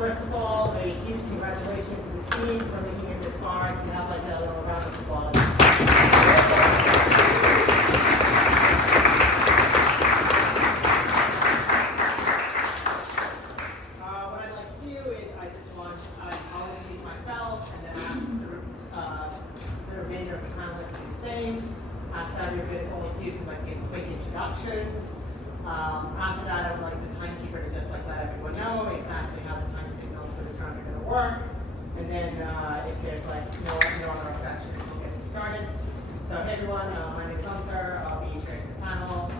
first of all, a huge congratulations to the teams for making it this far. You can have like a little round of applause. What I'd like to do is I'll introduce myself and then ask the remainder of the panelists to do the same. After that, you're good, all of you can like give quick introductions. After that, I would like the timekeeper to just like let everyone know exactly how the time signals for this round are going to work. And then if there's like no other objections, we'll get started. So hey everyone, my name is Hunter. I'll be chairing this panel.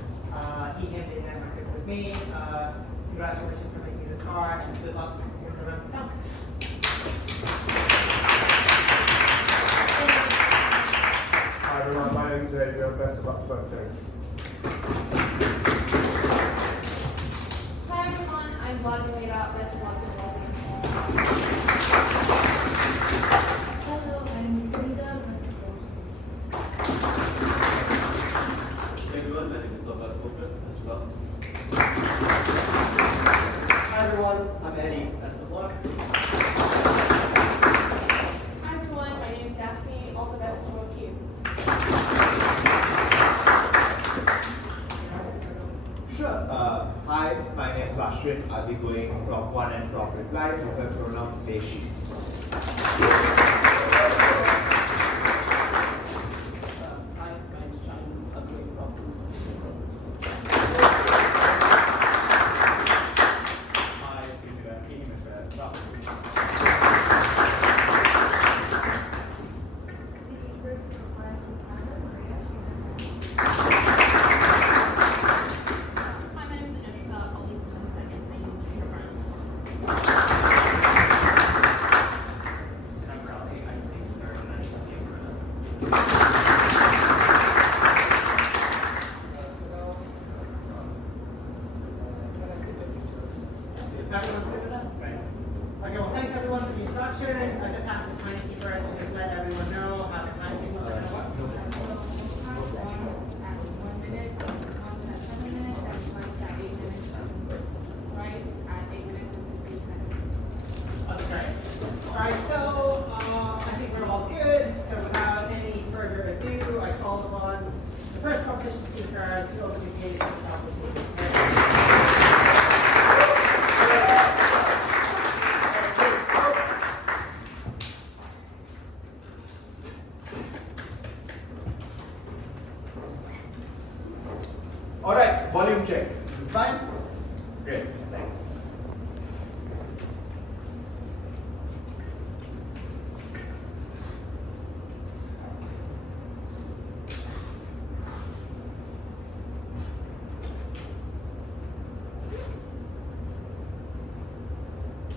He, him, they, them are here with me. Congratulations for making this far and good luck in the round to come. Hi everyone, my name is Xavier. Best of luck to both teams. Hi everyone, I'm Vladimira. Best of luck to all of you. Hello, I'm Teresa. Best of luck. Hey everyone, my name is Opp Won. Best of luck. Hi everyone, I'm Eddie. Best of luck. Hi everyone, my name is Daphne. All the best to both teams. Sure. Hi, my name is Ashwin. I'll be going Opp Won and Opp Reply with the pronoun they, she. Hi, my name is John. I'm doing properly. Hi, Eating Affair. Speaking first is Hi, my name is Anushka. I'll be speaking second. I use your friends. I'm Raleigh. I speak third and I just speak for Everyone clear with that? Right. Okay, well thanks everyone for the introductions. I just asked the timekeeper to just let everyone know how the time signals are going to work. At 1 minute, once at 7 minutes, and twice at 8 minutes. Twice at 8 minutes and 15 seconds. Okay. All right, so I think we're all good. So without any further ado, I call upon the first competition speaker to open the case for the competition. All right, volume check. Is this fine? Great, thanks.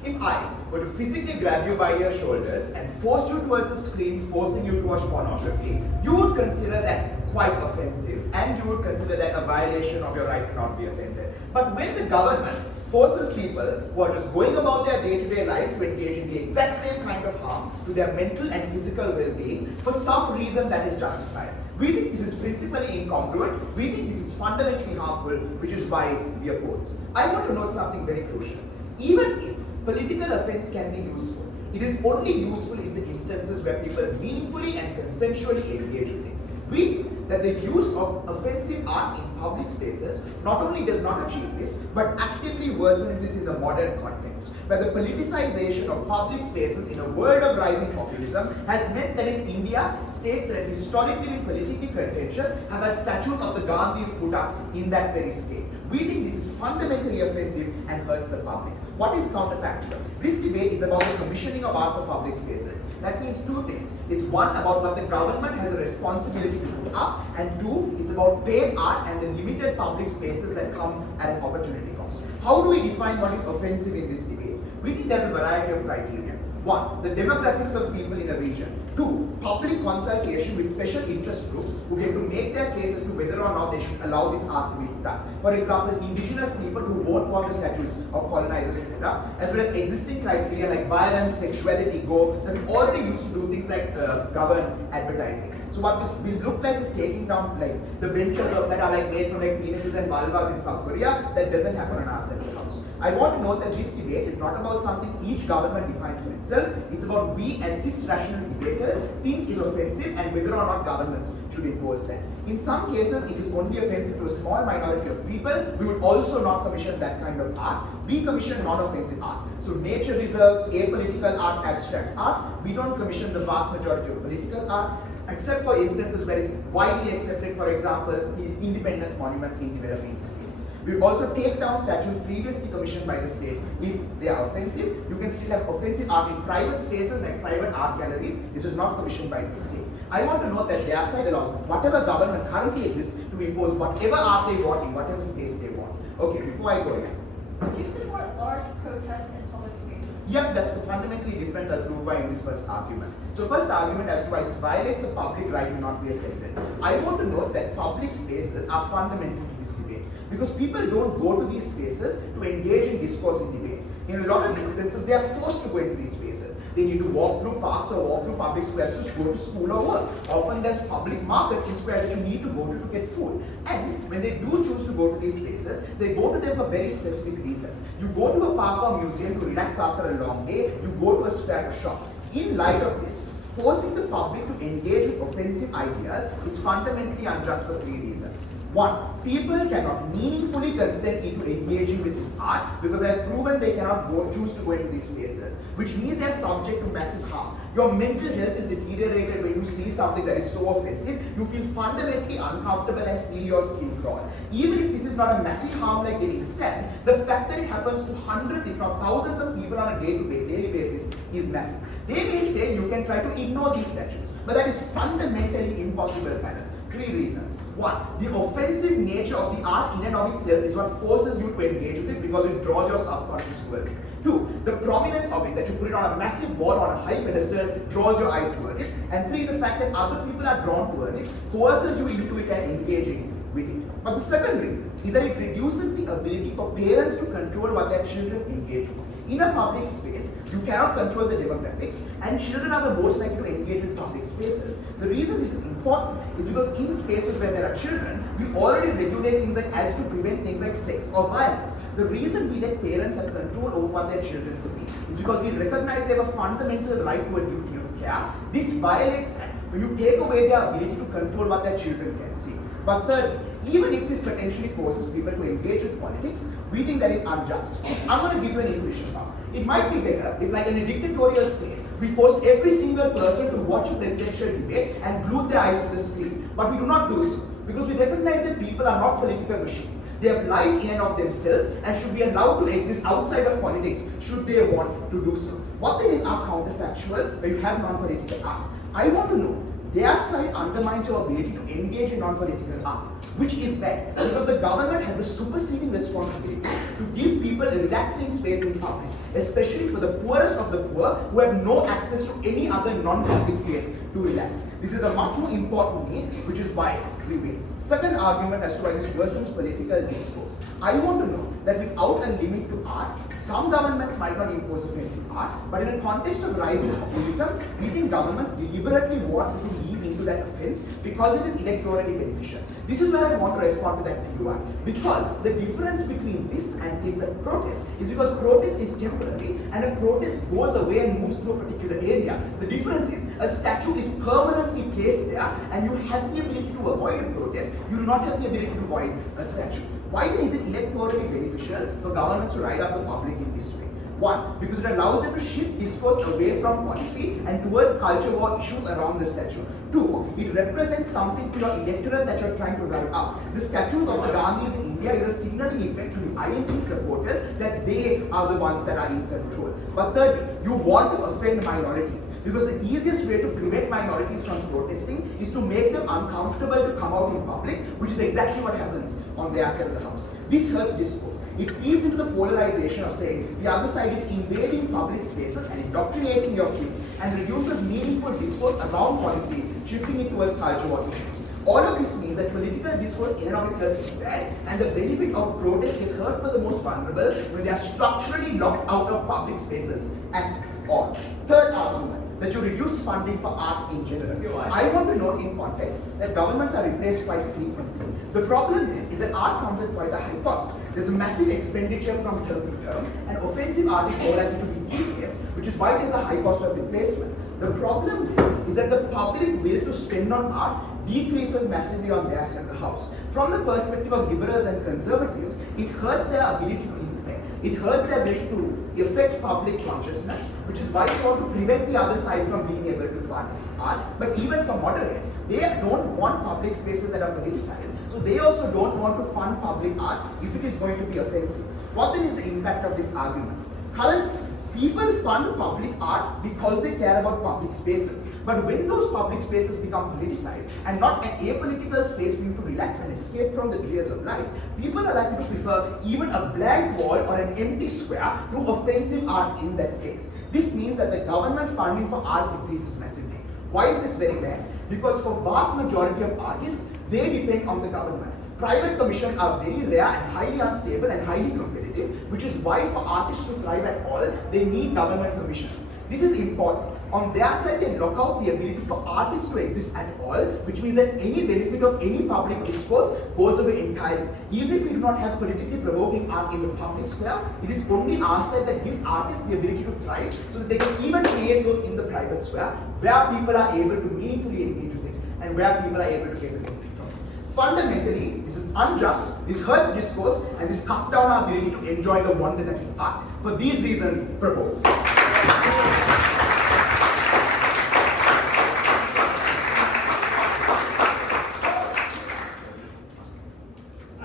If I were to physically grab you by your shoulders and force you towards a screen forcing you to watch pornography, you would consider that quite offensive and you would consider that a violation of your right to not be offended. But when the government forces people who are just going about their day-to-day life to engage in the exact same kind of harm to their mental and physical well-being for some reason that is justified, we think this is principally incongruent, we think this is fundamentally harmful, which is why we oppose. I want to note something very crucial. Even if political offense can be useful, it is only useful in the instances where people meaningfully and consensually engage with it. We think that the use of offensive art in public spaces not only does not achieve this, but actively worsens this in the modern context, where the politicization of public spaces in a world of rising populism has meant that in India, states that are historically politically contentious have had statues of the Gandhis put up in that very state. We think this is fundamentally offensive and hurts the public. What is counterfactual? This debate is about the commissioning of art for public spaces. That means two things. It's one, about what the government has a responsibility to put up, and two, it's about paid art and the limited public spaces that come at an opportunity cost. How do we define what is offensive in this debate? We think there's a variety of criteria. One, the demographics of people in a region. Two, public consultation with special interest groups who get to make their case as to whether or not they should allow this art to be done. For example, indigenous people who won't want the statues of colonizers to put up, as well as existing criteria like violence, sexuality, that we already used to do things like govern advertising. So what this will look like is taking down like the benches that are like made from like penises and vulvas in South Korea. That doesn't happen in our central house. I want to note that this debate is not about something each government defines for itself. It's about we as 6 rational debaters think is offensive and whether or not governments should impose that. In some cases, it is only offensive to a small minority of people. We would also not commission that kind of art. We commission non-offensive art. So nature reserves, apolitical art, abstract art. We don't commission the vast majority of political art, except for instances where it's widely accepted, for example, independence monuments in developing states. We also take down statues previously commissioned by the state if they are offensive. You can still have offensive art in private spaces like private art galleries. This is not commissioned by the state. I want to note that their side allows whatever government currently exists to impose whatever art they want in whatever space they want. Okay, before I go ahead. Do you support large protests in public spaces? Yeah, that's fundamentally different as proved by in this first argument. So first argument as to why this violates the public right to not be affected. I want to note that public spaces are fundamental to this debate because people don't go to these spaces to engage in discourse and debate. In a lot of instances, they are forced to go into these spaces. They need to walk through parks or walk through public squares to go to school or work. Often there's public markets in squares that you need to go to get food. And when they do choose to go to these spaces, they go to them for very specific reasons. You go to a park or museum to relax after a long day. You go to a square to shop. In light of this, forcing the public to engage with offensive ideas is fundamentally unjust for 3 reasons. 1, people cannot meaningfully consent into engaging with this art because I have proven they cannot choose to go into these spaces, which means they are subject to massive harm. Your mental health is deteriorated when you see something that is so offensive. You feel fundamentally uncomfortable and feel your skin crawl. Even if this is not a massive harm like getting stabbed, the fact that it happens to hundreds, if not thousands of people on a daily basis is massive. They may say you can try to ignore these statues, but that is fundamentally impossible, madam. 3 reasons. 1, the offensive nature of the art in and of itself is what forces you to engage with it because it draws your subconscious towards it. 2, the prominence of it, that you put it on a massive wall on a high pedestal, draws your eye toward it. And 3, the fact that other people are drawn toward it, coerces you into it and engaging with it. But the second reason is that it reduces the ability for parents to control what their children engage with. In a public space, you cannot control the demographics, and children are the most likely to engage with public spaces. The reason this is important is because in spaces where there are children, we already regulate things like as to prevent things like sex or violence. The reason we let parents have control over what their children see is because we recognize they have a fundamental right to a duty of care. This violates that when you take away their ability to control what their children can see. But third, even if this potentially forces people to engage with politics, we think that is unjust. I'm going to give you an intuition now. It might be better if, like in a dictatorial state, we forced every single person to watch a presidential debate and glued their eyes to the screen. But we do not do so because we recognize that people are not political machines. They have lives in and of themselves and should be allowed to exist outside of politics should they want to do so. What then is our counterfactual where you have non-political art? I want to know, their side undermines your ability to engage in non-political art, which is bad because the government has a superseding responsibility to give people a relaxing space in public, especially for the poorest of the poor who have no access to any other non-public space to relax. This is a much more important need, which is why we win. Second argument as to why this worsens political discourse. I want to know that without a limit to art, some governments might not impose offensive art, but in a context of rising populism, we think governments deliberately want to lean into that offense because it is electorally beneficial. This is where I want to respond to that UI. Because the difference between this and things like protest is because protest is temporary and a protest goes away and moves through a particular area. The difference is a statue is permanently placed there and you have the ability to avoid a protest. You do not have the ability to avoid a statue. Why then is it electorally beneficial for governments to ride up the public in this way? 1, because it allows them to shift discourse away from policy and towards culture war issues around the statue. 2, it represents something to your electorate that you're trying to ride up. The statues of the Gandhis in India India is a signaling effect to the INC supporters that they are the ones that are in control. But thirdly, you want to offend minorities because the easiest way to prevent minorities from protesting is to make them uncomfortable to come out in public, which is exactly what happens on their side of the house. This hurts discourse. It feeds into the polarization of saying the other side is invading public spaces and indoctrinating your kids and reduces meaningful discourse around policy, shifting it towards culture war issues. All of this means that political discourse in and of itself is bad, and the benefit of protest gets hurt for the most vulnerable when they are structurally locked out of public spaces at all. Third argument, that you reduce funding for art in general. I want to note in context that governments are replaced quite frequently. The problem is that art comes at quite a high cost. There's a massive expenditure from term to term, and offensive art is more likely to be defaced, which is why there's a high cost of replacement. The problem is that the public will to spend on art decreases massively on their side of the house. From the perspective of liberals and conservatives, it hurts their ability to inspect. It hurts their ability to affect public consciousness, which is why they want to prevent the other side from being able to fund art. But even for moderates, they don't want public spaces that are politicized, so they also don't want to fund public art if it is going to be offensive. What then is the impact of this argument? Currently, people fund public art because they care about public spaces. But when those public spaces become politicized and not an apolitical space for you to relax and escape from the drears of life, people are likely to prefer even a blank wall or an empty square to offensive art in that case. This means that the government funding for art decreases massively. Why is this very bad? Because for vast majority of artists, they depend on the government. Private commissions are very rare and highly unstable and highly competitive, which is why for artists to thrive at all, they need government commissions. This is important. On their side, they lock out the ability for artists to exist at all, which means that any benefit of any public discourse goes away entirely. Even if we do not have politically provoking art in the public square, it is only our side that gives artists the ability to thrive so that they can even create those in the private square where people are able to meaningfully engage with it and where people are able to get the benefit from it. Fundamentally, this is unjust, this hurts discourse, and this cuts down our ability to enjoy the wonder that is art. For these reasons, propose. I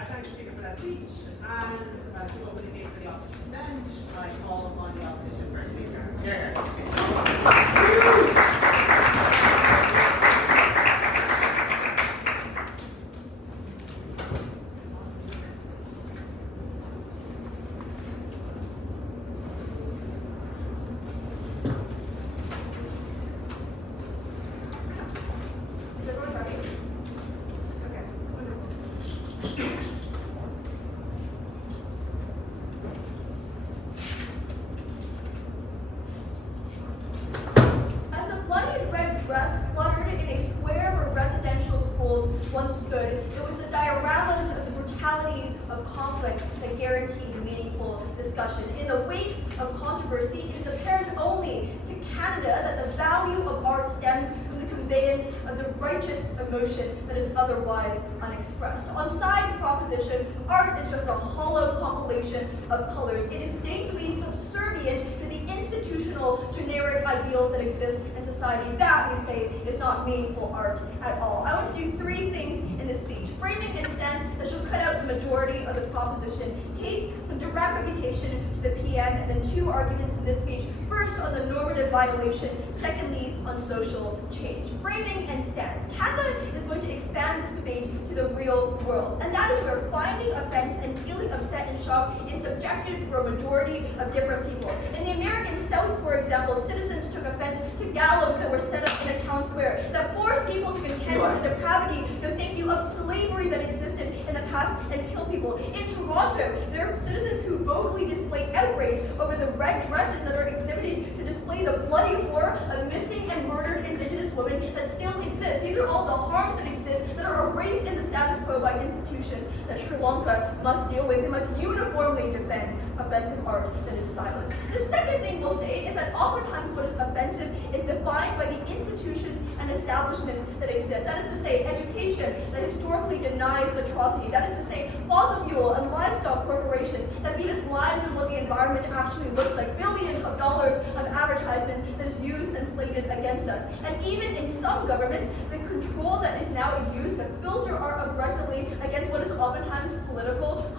thank the speaker for that speech, and to open the gate for the opposition bench, I call upon the opposition first speaker. Chair. Is everyone ready? Okay, wonderful. As a bloody red dress fluttered in a square where residential schools once stood, it was the dioramas of the brutality of conflict that guaranteed meaningful discussion. In the wake of controversy, it is apparent only to Canada that the value of art stems from the conveyance of the righteous emotion that is otherwise unexpressed. On side proposition, art is just a hollow compilation of colors. It is daintily subservient to the institutional generic ideals that exist in society. That, we say, is not meaningful art at all. I want to do three things in this speech. Framing and stance that shall cut out the majority of the proposition. Case, some direct refutation to the PM, and then two arguments in this speech. First, on the normative violation. Secondly, on social change. Framing and stance. Canada is going to expand this debate to the real world. And that is where finding offense and feeling upset and shocked is subjective for a majority of different people. In the American South, for example, citizens took offense to gallows that were set up in a town square that forced people to contend with the depravity, no thank you, of slavery that existed in the past and kill people. In Toronto, there are citizens who vocally display outrage over the red dresses that are exhibited to display the bloody horror of missing and murdered Indigenous women that still exist. These are all the harms that exist that are erased in the status quo by institutions that Sri Lanka must deal with. They must uniformly defend offensive art that is silenced. The second thing we'll say is that oftentimes what is offensive is defined by the institutions and establishments that exist. That is to say, education that historically denies atrocity. That is to say, fossil fuel and livestock corporations that beat us lives in what the environment actually looks like. Billions of dollars of advertisement that is used and slated against us. And even in some governments, the control that is now used to filter art aggressively against what is oftentimes political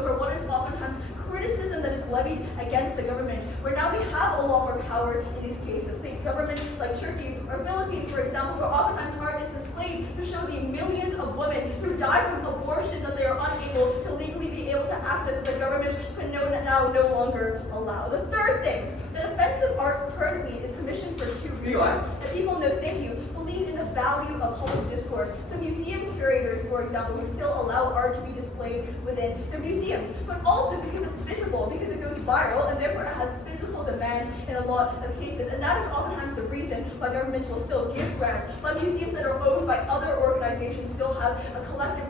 over what is oftentimes criticism that is levied against the government, where now they have a lot more power in these cases. Think governments like Turkey or Philippines, for example, where oftentimes art is displayed to show the millions of women who died from abortions that they are unable to legally be able to access, that the government can now no longer allow. The third thing, that offensive art currently is commissioned for two reasons. That people know, thank you, believe in the value of public discourse. So museum curators, for example, who still allow art to be displayed within their museums, but also because it's visible, because it goes viral, and therefore it has physical demand in a lot of cases. And that is oftentimes the reason why governments will still give grants, but museums that are owned by other organizations still have a collective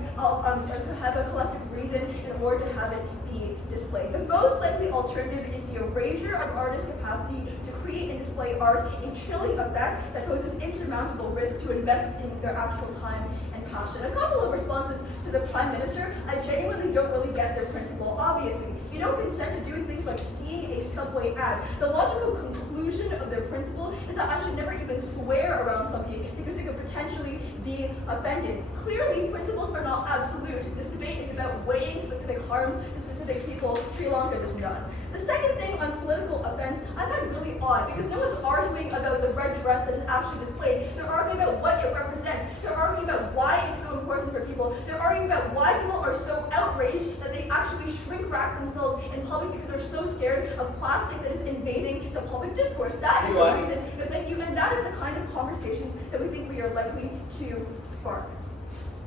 reason in order to have it be displayed. The most likely alternative is the erasure of artists' capacity to create and display art, a chilling effect that poses insurmountable risk to invest in their actual time and passion. A couple of responses to the Prime Minister. I genuinely don't really get their principle. Obviously, you don't consent to doing things like seeing a subway ad. The logical conclusion of their principle is that I should never even swear around somebody because they could potentially be offended. Clearly, principles are not absolute. This debate is about weighing specific harms to specific people. Sri Lanka does none. The second thing on political offense, I find really odd because no one's arguing about the red dress that is actually displayed. They're arguing about what it represents. They're arguing about why it's so important for people. They're arguing about why people are so outraged that they actually shrink wrap themselves in public because they're so scared of plastic that is invading the public discourse. That is the reason that thank you, and that is the kind of conversations that we think we are likely to spark.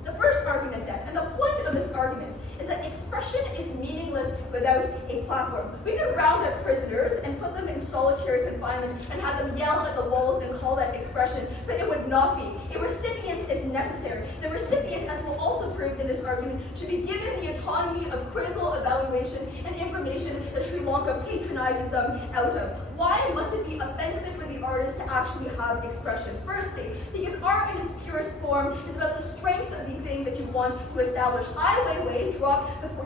The first argument then, and the point of this argument, is that expression is meaningless without a platform. We could round up prisoners and put them in solitary confinement and have them yell at the walls and call that expression, but it would not be. A recipient is necessary. The recipient, as will also prove in this argument, should be given the autonomy of critical evaluation and information that Sri Lanka patronizes them out of. Why must it be offensive for the artist to actually have expression? Firstly, because art in its purest form is about the strength of the thing that you want to establish. Ai Weiwei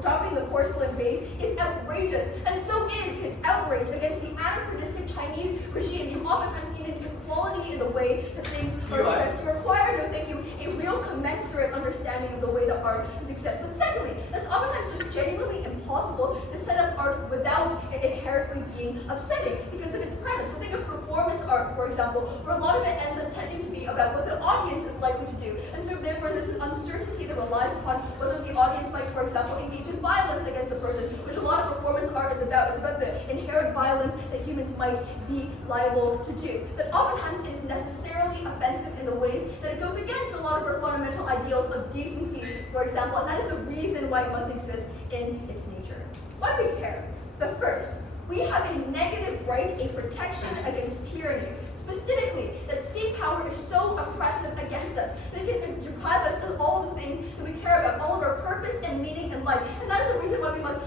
dropping the porcelain vase is outrageous, and so is his outrage against the anachronistic Chinese regime. You often have seen an inequality in the way that things are expressed. You require, no thank you, a real commensurate understanding of the way that art is expressed. But secondly, it's oftentimes just genuinely impossible to set up art without it inherently being upsetting because of its premise. So think of performance art, for example, where a lot of it ends up tending to be about what the audience is likely to do. And so therefore there's an uncertainty that relies upon whether the audience might, for example, engage in violence against the person, which a lot of performance art is about. It's about the inherent violence that humans might be liable to do. That oftentimes it is necessarily offensive in the ways that it goes against a lot of our fundamental ideals of decency, for example, and that is the reason why it must exist in its nature. Why do we care? The first, we have a negative right, a protection against tyranny. Specifically, that state power is so oppressive against us that it can deprive us of all the things that we care about, all of our purpose and meaning in life. And that is the reason why we must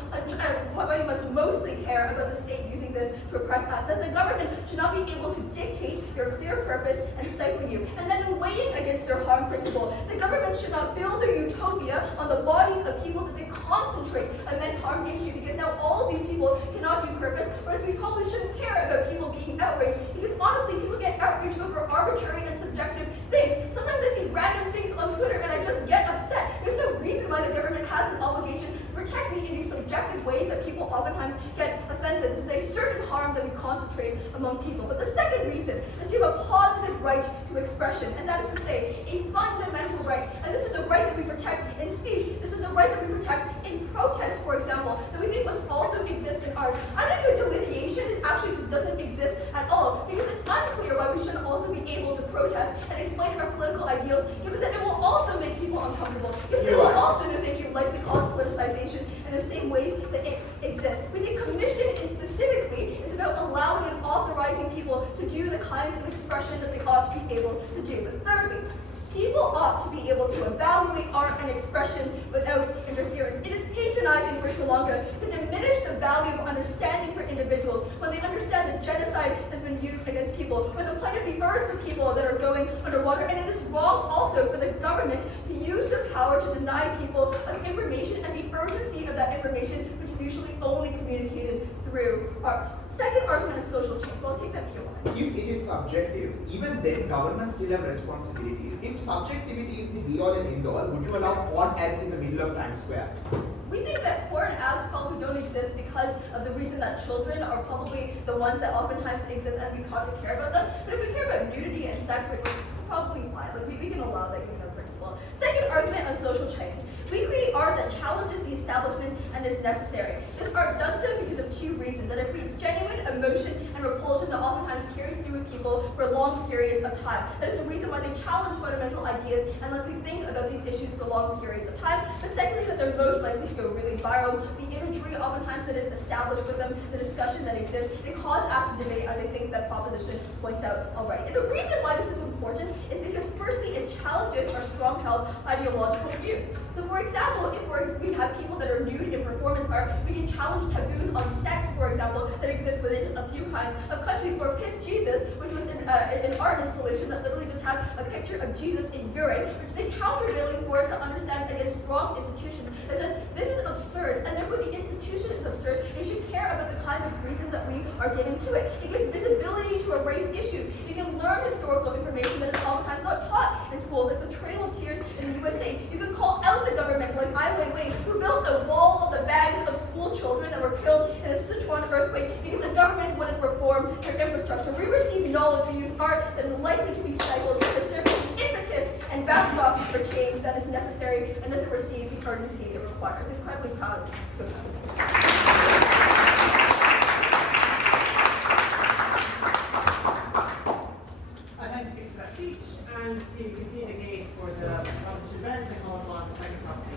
mostly care about the state using this to oppress us. That the government should not be able to dictate your clear purpose and stifle you. And then in weighing against their harm principle, the government should not build their utopia on the bodies of people that they concentrate immense harm into, because now all of these people cannot do purpose, whereas we probably shouldn't care about people being outraged, because honestly, people get outraged over arbitrary and subjective things. Sometimes I see random things on Twitter and I just get upset. There's no reason why the government has an obligation to protect me in these subjective ways that people oftentimes get offensive. This is a certain harm that we concentrate among people. But the second reason is to have a positive right to expression, and that is to say, a fundamental right. And this is the right that we protect in speech. This is the right that we protect in protest, for example, that we think must also exist in art. I think their delineation actually just doesn't exist at all, because it's unclear why we shouldn't also be able to protest and explain our political ideals, given that it will also make people uncomfortable, given that it will also, no thank you, likely cause politicization in the same ways that it exists. We think commission is about allowing and authorizing people to do the kinds of expression that they ought to be able to do. But thirdly, people ought to be able to evaluate art and expression without interference. It is patronizing for Sri Lanka to diminish the value of understanding for individuals when they understand that genocide has been used against people, or the plight of the earth for people that are going underwater. And it is wrong also for the government to use their power to deny people of information and the urgency of that information, which is usually only communicated through through art. Second argument is social change. Well, I'll take that Q one. If it is subjective, even then governments still have responsibilities. If subjectivity is the be all and end all, would you allow porn ads in the middle of Times Square? We think that porn ads probably don't exist because of the reason that children are probably the ones that oftentimes exist and we ought to care about them. But if we care about nudity and sex, we're probably fine. Like we can allow that given our principle. Second argument on social change. We create art that challenges the establishment and is necessary. This art does so because of two reasons: that it creates genuine emotion and repulsion that oftentimes carries through with people for long periods of time. That is the reason why they challenge fundamental ideas and likely think about these issues for long periods of time. But secondly, that they're most likely to go really viral. The imagery oftentimes that is established with them, the discussion that exists, they cause active debate, as I think that proposition points out already. And the reason why this is important is because firstly, it challenges our strong-held ideological views. So for example, if we have people that are nude in performance art, we can challenge taboos on sex, for example, that exist within a few kinds of countries. Or Piss Jesus, which was an art installation that literally just had a picture of Jesus in urine, which is a countervailing force that understands against strong institutions that says this is absurd, and therefore the institution is absurd. You should care about the kinds of reasons that we are giving to it. It gives visibility to erase issues. You can learn historical information that is oftentimes not taught in schools, like the Trail of Tears in the USA. You can call out the government, like Ai Weiwei, who built a wall of the bags of school children that were killed in the Sichuan earthquake because the government wouldn't reform their infrastructure. We receive knowledge, we use art that is likely to be cycled to serve the impetus and backdrop for change that is necessary and doesn't receive the urgency it requires. I'm incredibly proud to have this. I'd like to speak for that speech and to continue the case for the proposition bench and call upon the second prop speaker.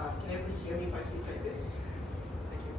Can everybody hear me if I speak like this? Thank you.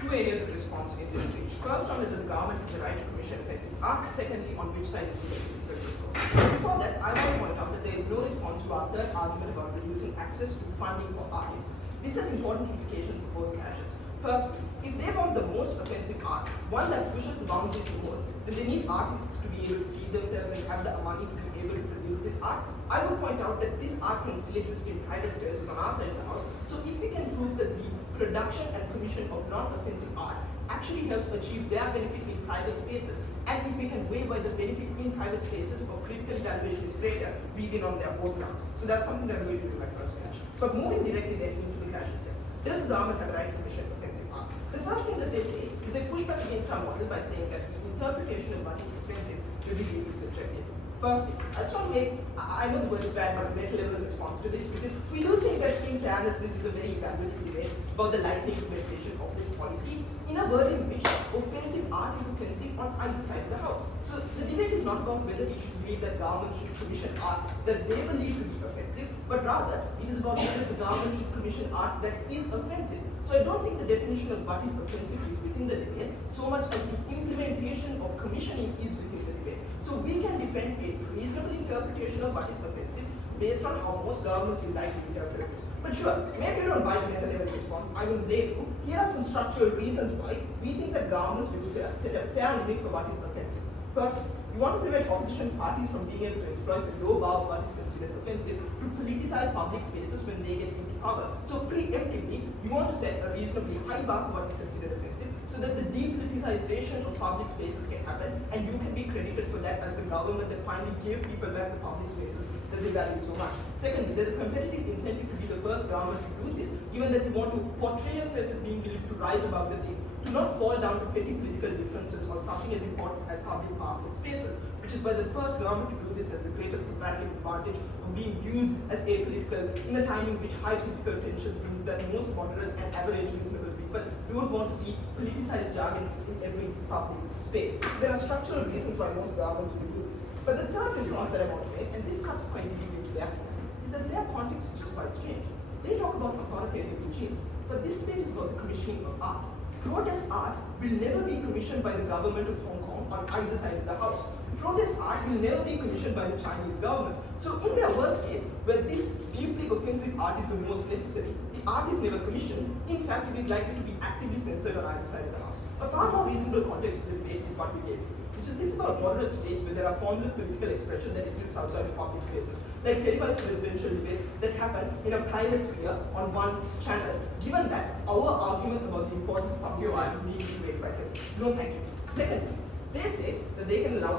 Two areas of response in this speech. First, on whether the government has a right to commission offensive art. Secondly, on which side is the political discourse. Before that, I want to point out that there is no response to our third argument about reducing access to funding for artists. This has important implications for both clashes. Firstly, if they want the most offensive art, one that pushes the boundaries the most, then they need artists to be able to feed themselves and have the money to be able to produce this art. I would point out that this art can still exist in private spaces on our side of the house. So if we can prove that the production and commission of non-offensive art actually helps achieve their benefit in private spaces, and if we can weigh why the benefit in private spaces of critical evaluation is greater, we win on their own grounds. So that's something that I'm going to do in my first clash. But moving directly then into the clash itself. Does the government have a right to commission offensive art? The first thing that they say is they push back against our model by saying that the interpretation of what is offensive will be legally subjective. Firstly, I just want to make, I know the word is bad, but a meta level response to this, which is, we do think that in fairness, this is a very evaluative debate about the likely implementation of this policy in a world in which offensive art is offensive on either side of the house. So the debate is not about whether it should be that government should commission art that they believe to be offensive, but rather it is about whether the government should commission art that is offensive. So I don't think the definition of what is offensive is within the debate, so much as the implementation of commissioning is within the debate. So we can defend a reasonable interpretation of what is offensive based on how most governments would like to interpret this. But sure, maybe you don't buy the meta level response. I will blame you. Here are some structural reasons why we think that governments will set a fair limit for what is offensive. First, you want to prevent opposition parties from being able to exploit the low bar of what is considered offensive to politicize public spaces when they get into power. So preemptively, you want to set a reasonably high bar for what is considered offensive so that the depoliticization of public spaces can happen and you can be credited for that as the government that finally gave people back the public spaces that they value so much. Secondly, there's a competitive incentive to be the first government to do this, given that you want to portray yourself as being willing to rise above the thing, to not fall down to petty political differences on something as important as public parks and spaces, which is why the first government to do this has the greatest comparative advantage of being viewed as apolitical in a time in which high political tensions means that most moderates and average reasonable people don't want to see politicized jargon in every public space. There are structural reasons why most governments will do this. But the third response that I want to make, and this cuts quite deep into their case, is that their context is just quite strange. They talk about authoritarian regimes, but this debate is about the commissioning of art. Protest art will never be commissioned by the government of Hong Kong on either side of the house. Protest art will never be commissioned by the Chinese government. So in their worst case, where this deeply offensive art is the most necessary, the art is never commissioned. In fact, it is likely to be actively censored on either side of the house. A far more reasonable context for the debate is what we gave, which is this is about moderate states where there are forms of political expression that exist outside of public spaces, like televised presidential debates that happen in a private sphere on one channel, given that our arguments about the importance of public spaces need to be made by them. No, thank you. Second, they say that they can allow,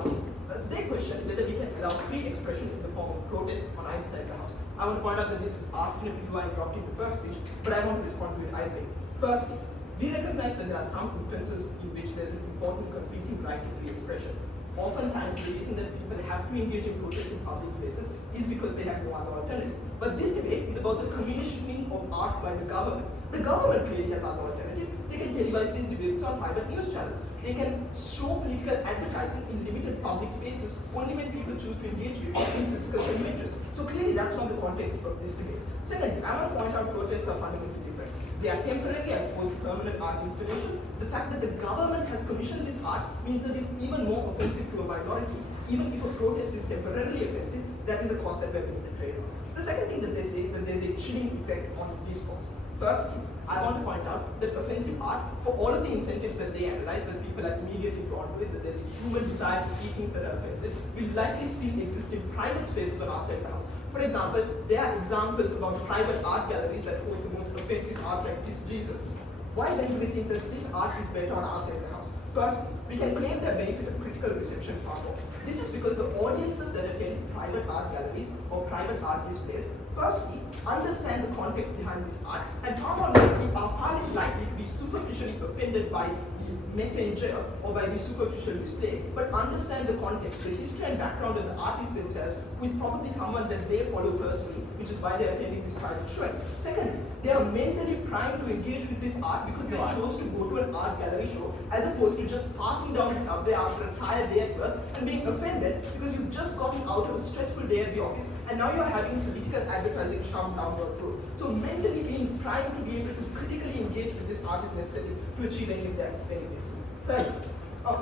they question whether we can allow free expression in the form of protests on either side of the house. I want to point out that this is asked in a video I dropped in the first speech, but I want to respond to it either way. Firstly, we recognize that there are some instances in which there's an important competing right to free expression. Oftentimes, the reason that people have to engage in protests in public spaces is because they have no other alternative. But this debate is about the commissioning of art by the government. The government clearly has other alternatives. They can televise these debates on private news channels. They can show political advertising in limited public spaces only when people choose to engage with in political conventions. So clearly that's not the context of this debate. Second, I want to point out protests are fundamentally different. They are temporary as opposed to permanent art installations. The fact that the government has commissioned this art means that it's even more offensive to a minority. Even if a protest is temporarily offensive, that is a cost that we're willing to trade on. The second thing that they say is that there's a chilling effect on discourse. Firstly, I want to point out that offensive art, for all of the incentives that they analyze, that people are immediately drawn to it, that there's a human desire to see things that are offensive, will likely still exist in private spaces on our side of the house. For example, there are examples about private art galleries that host the most offensive art like this Jesus. Why then do we think that this art is better on our side of the house? First, we can claim their benefit of critical reception far more. This is because the audiences that attend private art galleries or private art displays, firstly, understand the context behind this art and far more likely are far less likely to be superficially offended by the messenger or by the superficial display, but understand the context, the history and background of the artist themselves, who is probably someone that they follow personally, which is why they're attending this private show. Second, they are mentally primed to engage with this art because they chose to go to an art gallery show as opposed to just passing down the subway after a tired day at work and being offended because you've just gotten out of a stressful day at the office and now you're having political advertising shoved down your throat. So mentally being primed to be able to critically engage with this art is necessary to achieve any of their benefits. Third,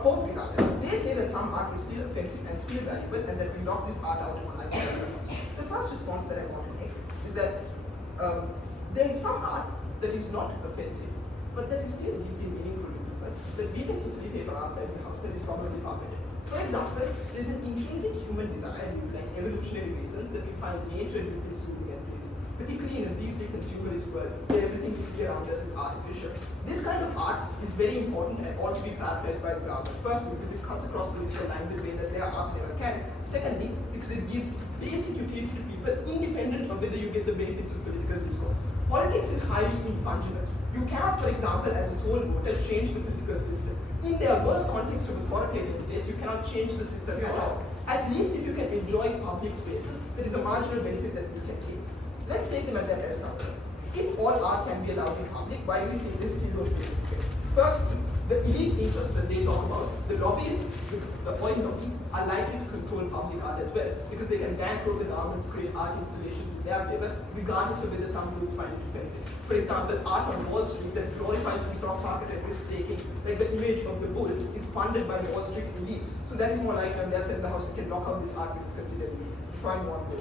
fourth regard, they say that some art is still offensive and still valuable and that we knock this art out on like the first response that I want to make is that there is some art that is not offensive, but that is still deeply meaningful to people, that we can facilitate on our side of the house that is probably far better. For example, there's an intrinsic human desire, like evolutionary reasons, that we find nature deeply soothing and pleasing, particularly in a deeply consumerist world where everything we see around us is artificial. This kind of art is very important and ought to be prioritized by the government. Firstly, because it cuts across political lines in a way that their art never can. Secondly, because it gives basic utility to people independent of whether you get the benefits of political discourse. Politics is highly infungible. You cannot, for example, as a sole voter, change the political system. In their worst context of authoritarian states, you cannot change the system at all. At least if you can enjoy public spaces, there is a marginal benefit that you can take. Let's take them at their best numbers. If all art can be allowed in public, why do we think they still don't do this way? Firstly, the elite interests that they talk about, the lobbyists, the oil lobby, are likely to control public art as well, because they can bankroll the government to create art installations in their favor, regardless of whether some groups find it offensive. For example, art on Wall Street that glorifies the stock market and risk taking, like the image of the bull, is funded by Wall Street elites. So that is more likely on their side of the house we can lock out this art which is considered elite. Define one bull.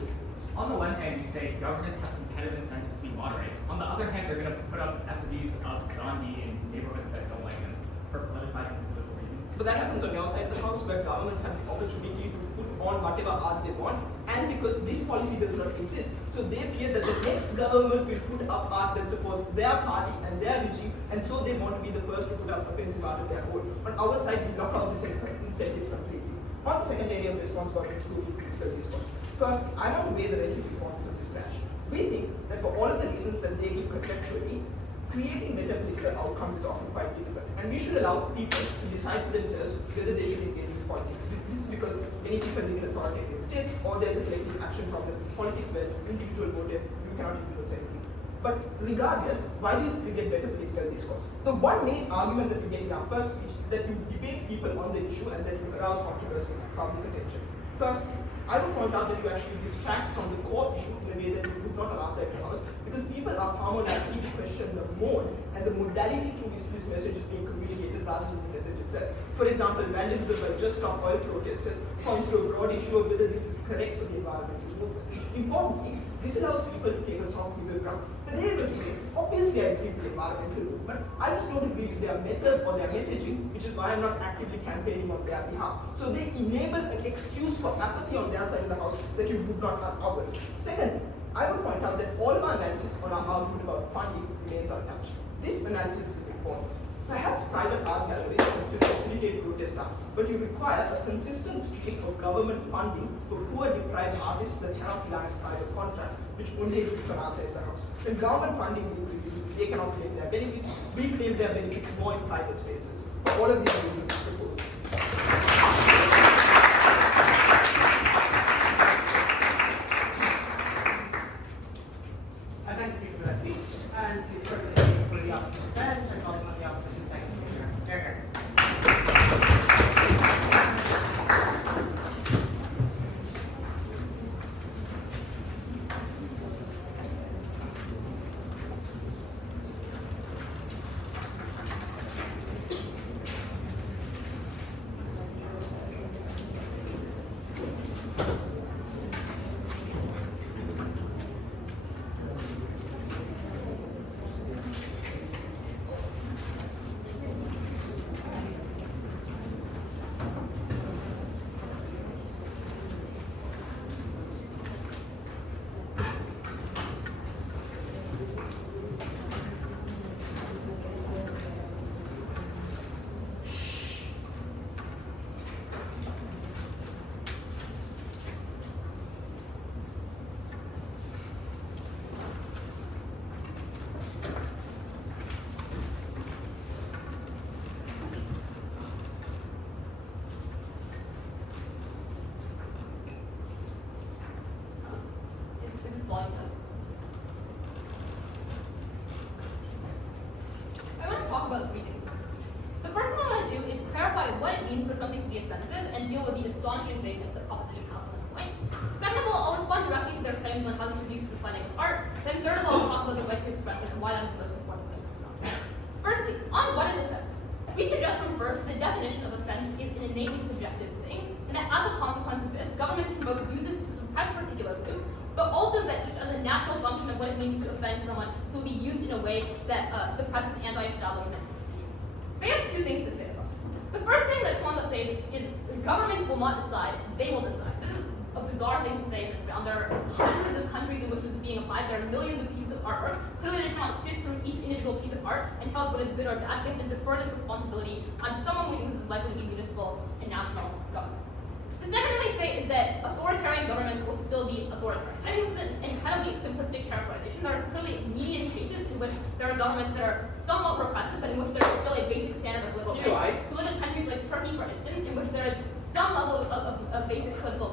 On the one hand, you say governments have competitive incentives to be moderate. On the other hand, they're going to put up effigies of Gandhi in neighborhoods that don't like him for politicizing political reasons. But that happens on your side of the house where governments have the opportunity to put on whatever art they want, and because this policy does not exist, so they fear that the next government will put up art that supports their party and their regime, and so they want to be the first to put up offensive art of their own. On our side, we lock out this incentive completely. On the second area of response, what we do to critical response. First, I want to weigh the relative importance of this clash. We think that for all of the reasons that they give contextually, creating metapolitical outcomes is often quite difficult, and we should allow people to decide for themselves whether they should engage in politics. This is because many people live in authoritarian states, or there's a collective action from the politics where as an individual voter, you cannot influence anything. But regardless, why do you still get better political discourse? The one main argument that we get in our first speech is that you debate people on the issue and that you arouse controversy and public attention. First, I would point out that you actually distract from the core issue in a way that you would not allow outside the house, because people are far more likely to question the mode and the modality through which this message is being communicated rather than the message itself. For example, vandalism by Just Stop Oil protesters points to a broad issue of whether this is correct for the environmental movement. Importantly, this allows people to take a soft middle ground. But they're able to say, obviously I agree with the environmental movement, I just don't agree with their methods or their messaging, which is why I'm not actively campaigning on their behalf. So they enable an excuse for apathy on their side of the house that you would not have ours. Secondly, I would point out that all of our analysis on our argument about funding remains untouched. This analysis is important. Perhaps private art galleries can still facilitate protest art, but you require a consistent stream of government funding for poor deprived artists that cannot rely on private contracts, which only exists on our side of the house. When government funding increases, they cannot claim their benefits. We claim their benefits more in private spaces. For all of these reasons, I propose. I'd like to speak for that speech and to further the case for the opposition bench and calling on the opposition second commissioner. Here. This is volume test. I want to talk about three things. The first thing I want to do is clarify what it means for something to be offensive and deal with the astonishing vagueness that opposition has on this point. Second of all, I'll respond directly to their claims on how this reduces the funding of art. Then third of all, I'll talk about the right to express it and why that's the most important thing in this context. Firstly, on what is offensive? We suggest from first the definition of offense is an innately subjective thing, and that as a consequence of this, governments can both use this to suppress particular groups, but also that just as a natural function of what it means to offend someone, so it will be used in a way that suppresses anti-establishment views. They have two things to say about this. The first thing that one will say is governments will not decide, they will decide. This is a bizarre thing to say in this round. There are hundreds of countries in which this is being applied. There are millions of pieces of artwork. Clearly they cannot sift through each individual piece of art and tell us what is good or bad. They have to defer this responsibility onto someone who thinks this is likely to be municipal and national governments. The second thing they say is that authoritarian governments will still be authoritarian. I think this is an incredibly simplistic characterization. There are clearly immediate cases in which there are governments that are somewhat repressive, but in which there is still a basic standard of liberal rights. So look at countries like Turkey, for instance, in which there is some level of basic political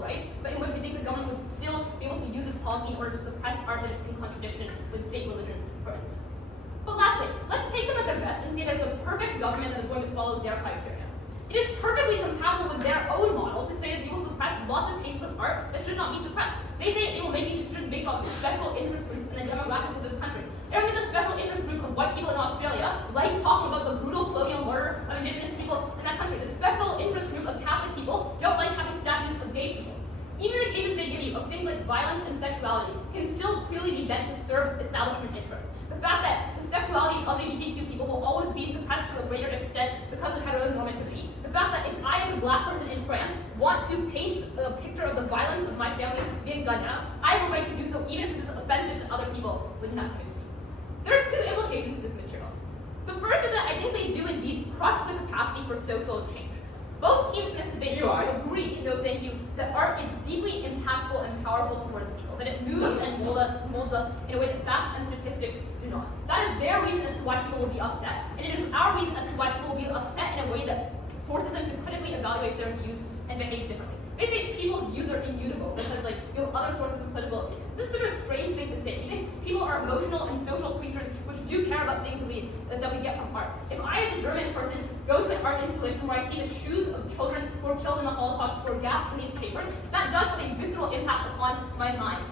government that is going to follow their criteria. It is perfectly compatible with their own model to say that they will suppress lots of cases of art that should not be suppressed. They say they will make these decisions based off special interest groups and the demographics of this country. They don't think the special interest group of white people in Australia like talking about the brutal colonial murder of indigenous people in that country. The special interest group of Catholic people don't like having statues of gay people. Even the cases they give you of things like violence and sexuality can still clearly be meant to serve establishment interests. The fact that the sexuality of LGBTQ people will always be suppressed to a greater extent because of heteronormativity. The fact that if I, as a black person in France, want to paint a picture of the violence of my family being gunned down, I have a right to do so even if this is offensive to other people within that community. There are two implications to this material. The first is that I think they do indeed crush the capacity for social change. Both teams in this debate agree, no thank you, that art is deeply impactful and powerful towards people, that it moves and molds us in a way that facts and statistics do not. That is their reason as to why people will be upset, and it is our reason as to why people will be upset in a way that forces them to critically evaluate their views and behave differently. They say people's views are immutable because, you have other sources of political opinions. This is such a strange thing to say. We think people are emotional and social creatures which do care about things that we get from art. If I, as a German person, go to an art installation where I see the shoes of children who were killed in the Holocaust who were gassed in these chambers, that does have a visceral impact upon my mind.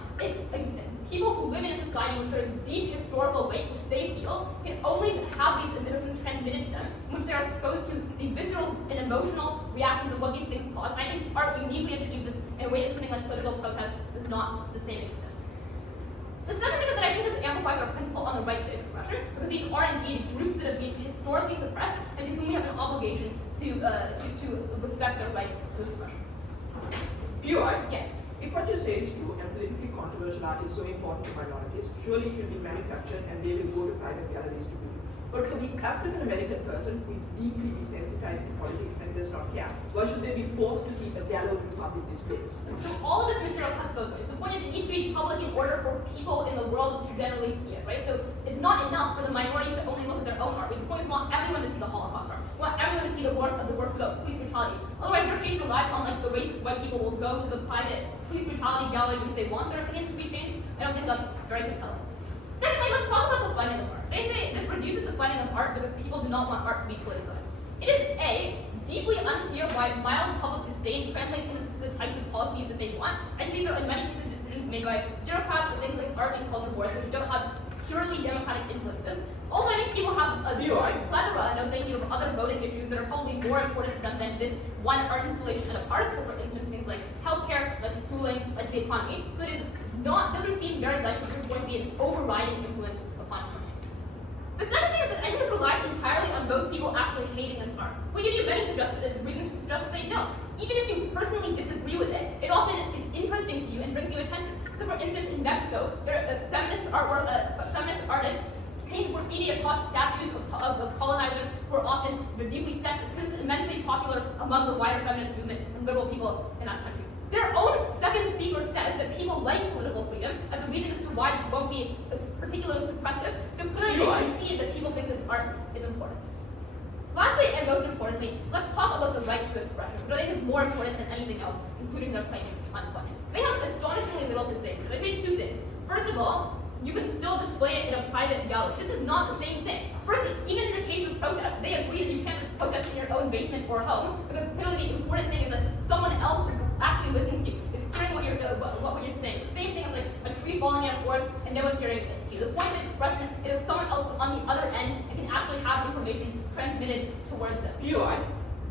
People who live in a society in which there is deep historical weight, which they feel, can only have these emotions transmitted to them, in which they are exposed to the visceral and emotional reactions of what these things cause. I think art uniquely achieves this in a way that something like political protest does not to the same extent. The second thing is that I think this amplifies our principle on the right to expression, because these are indeed groups that have been historically suppressed and to whom we have an obligation to respect their right to expression. POI? Yeah. If what you say is true and politically controversial art is so important to minorities, surely it will be manufactured and they will go to private galleries to do it. But for the African American person who is deeply desensitized to politics and does not care, why should they be forced to see a gallery public displays? So all of this material cuts both ways. The point is it needs to be public in order for people in the world to generally see it, right? So it's not enough for the minorities to only look at their own art. The point is we want everyone to see the Holocaust art. We want everyone to see the works about police brutality. Otherwise your case relies on the racist white people will go to the private police brutality gallery because they want their opinions to be changed. I don't think that's very compelling. Secondly, let's talk about the funding of art. They say this reduces the funding of art because people do not want art to be politicized. It is A, deeply unclear why mild public disdain translates into the types of policies that they want. I think these are in many cases decisions made by bureaucrats for things like art and culture boards, which don't have purely democratic influences. Also, I think people have a plethora, no thank you, of other voting issues that are probably more important to them than this one art installation at a park. So for instance, things like healthcare, like schooling, like the economy. So it is doesn't seem very likely there's going to be an overriding influence upon funding. The second thing is that I think this relies entirely on most people actually hating this art. We give you many reasons to suggest that they don't. Even if you personally disagree with it, it often is interesting to you and brings you attention. So for instance, in Mexico, there are feminist artists paint graffiti across statues of colonizers who are often deeply sexist. This is immensely popular among the wider feminist movement and liberal people in that country. Their own second speaker says that people like political freedom as a reason as to why this won't be particularly suppressive. So clearly you can see that people think this art is important. Lastly, and most importantly, let's talk about the right to expression, which I think is more important than anything else, including their claim on funding. They have astonishingly little to say. They say two things. First of all, you can still display it in a private gallery. This is not the same thing. First, even in the case of protests, they agree that you can't just protest in your own basement or home, because clearly the important thing is that someone else is actually listening to you, is hearing what you're saying. The same thing as like a tree falling in a forest and no one hearing it to you. The point of expression is that someone else on the other end and can actually have information transmitted towards them. POI?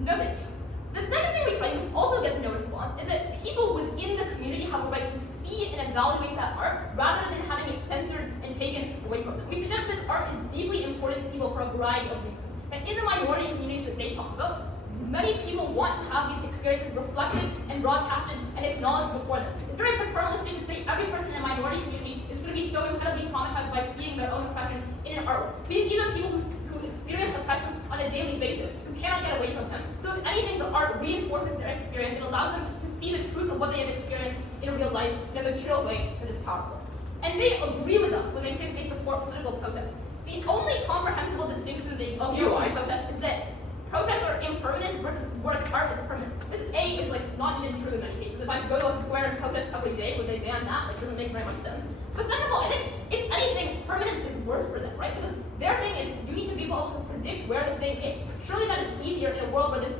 No thank you. The second thing we tell you, which also gets no response, is that people within the community have a right to see and evaluate that art rather than having it censored and taken away from them. We suggest this art is deeply important to people for a variety of reasons. And in the minority communities that they talk about, many people want to have these experiences reflected and broadcasted and acknowledged before them. It's very paternalistic to say every person in a minority community is going to be so incredibly traumatized by seeing their own oppression in an artwork. These are people who experience oppression on a daily basis, who cannot get away from them. So if anything, the art reinforces their experience. It allows them to see the truth of what they have experienced in real life in a material way that is powerful. And they agree with us when they say that they support political protests. The only comprehensible distinction they make from protest is that protests are impermanent versus whereas art is permanent. This A is like not even true in many cases. If I go to a square and protest every day, would they ban that? Like doesn't make very much sense. But second of all, I think if anything, permanence is worse for them, right? Because their thing is you need to be able to predict where the thing is. Surely that is easier in a world where this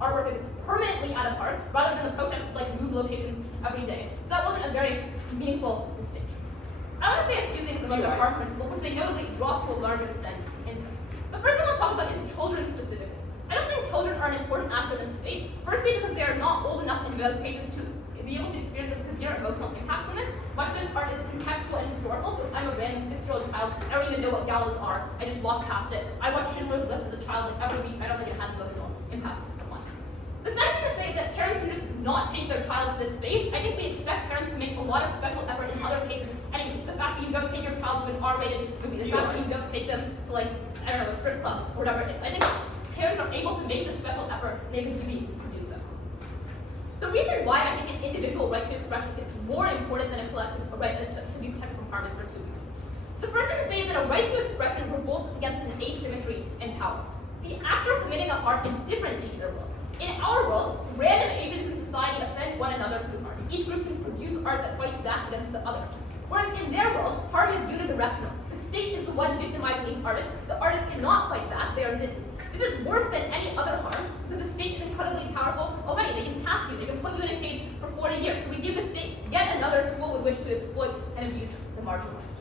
artwork is permanently at a park rather than the protests like move locations every day. So that wasn't a very meaningful distinction. I want to say a few things about the harm principle, which they notably drop to a larger extent in some. The first thing I'll talk about is children specifically. I don't think children are an important actor in this debate. Firstly, because they are not old enough in most cases to be able to experience a severe emotional impact from this. Much of this art is contextual and historical, so if I'm a random 6-year-old child, I don't even know what gallows are. I just walk past it. I watched Schindler's List as a child like every week. I don't think it had an emotional impact on me. The second thing to say is that parents can just not take their child to this space. I think we expect parents to make a lot of special effort in other cases. Anyways, the fact that you don't take your child to an R-rated movie, the fact that you don't take them to like, I don't know, a strip club or whatever it is. I think parents are able to make this special effort and they can be to do so. The reason why I think an individual right to expression is more important than a collective right to be protected from harm is for two reasons. The first thing to say is that a right to expression revolts against an asymmetry in power. The actor committing a harm is different in either world. In our world, random agents in society offend one another through art. Each group can produce art that fights back against the other. Whereas in their world, harm is unidirectional. The state is the one victimizing these artists. The artists cannot fight back, they are didn't. This is worse than any other harm because the state is incredibly powerful already. They can tax you, they can put you in a cage for 40 years. So we give the state yet another tool with which to exploit and abuse the marginalized.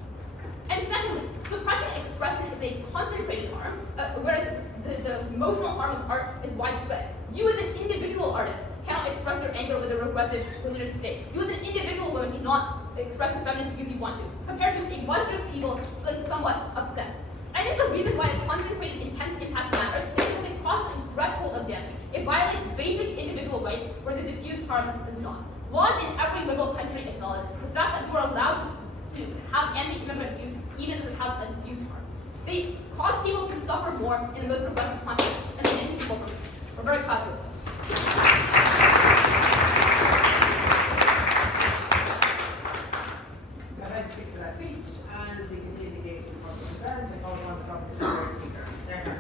And secondly, suppressing expression is a concentrated harm, whereas the emotional harm of art is widespread. You as an individual artist cannot express your anger with a regressive religious state. You as an individual woman cannot express the feminist views you want to, compared to a bunch of people feeling somewhat upset. I think the reason why a concentrated intense impact matters is because it crosses a threshold of damage. It violates basic individual rights, whereas a diffused harm does not. Laws in every liberal country acknowledge this. The fact that you are allowed to have anti-immigrant views, even if it has a diffused harm. They cause people to suffer more in the most progressive contexts, and they make people lose. We're very proud of this. I'd like to speak to that speech and to continue the debate with the parliament and call upon the topic of the speaker. Sarah.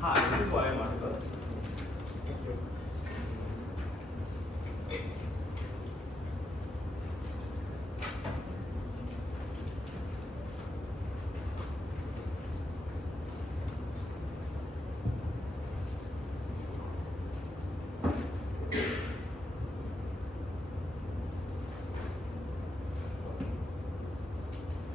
Hi, this is what I want to go.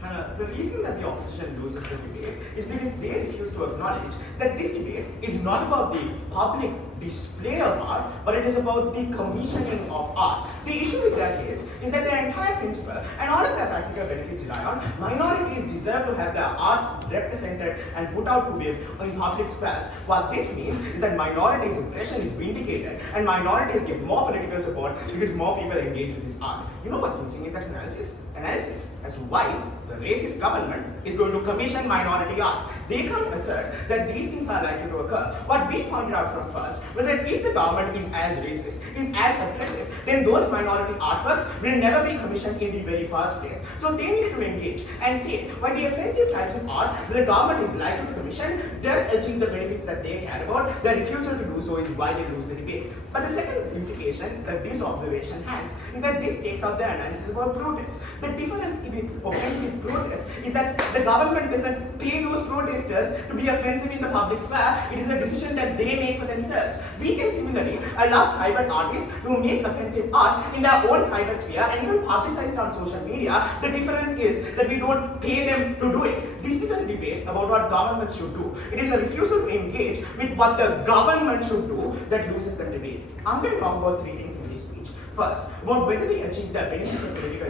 Hannah, the reason that the opposition loses the debate is because they refuse to acknowledge that this debate is not about the public display of art, but it is about the commissioning of art. The issue with their case is that their entire principle and all of their practical benefits rely on minorities deserve to have their art represented and put out to view in public squares. What this means is that minorities' impression is vindicated and minorities get more political support because more people engage with this art. You know what's missing in that analysis? Analysis as to why the racist government is going to commission minority art. They can't assert that these things are likely to occur. What we pointed out from first was that if the government is as racist, is as oppressive, then those minority artworks will never be commissioned in the very first place. So they need to engage and see why the offensive types of art that the government is likely to commission does achieve the benefits that they care about. Their refusal to do so is why they lose the debate. But the second implication that this observation has is that this takes out the analysis about protests. The difference between offensive protests is that the government doesn't pay those protesters to be offensive in the public square. It is a decision that they make for themselves. We can similarly allow private artists to make offensive art in their own private sphere and even publicize it on social media. The difference is that we don't pay them to do it. This is a debate about what governments should do. It is a refusal to engage with what the government should do that loses the debate. I'm going to talk about three things in this speech. First, about whether they achieve the benefits of political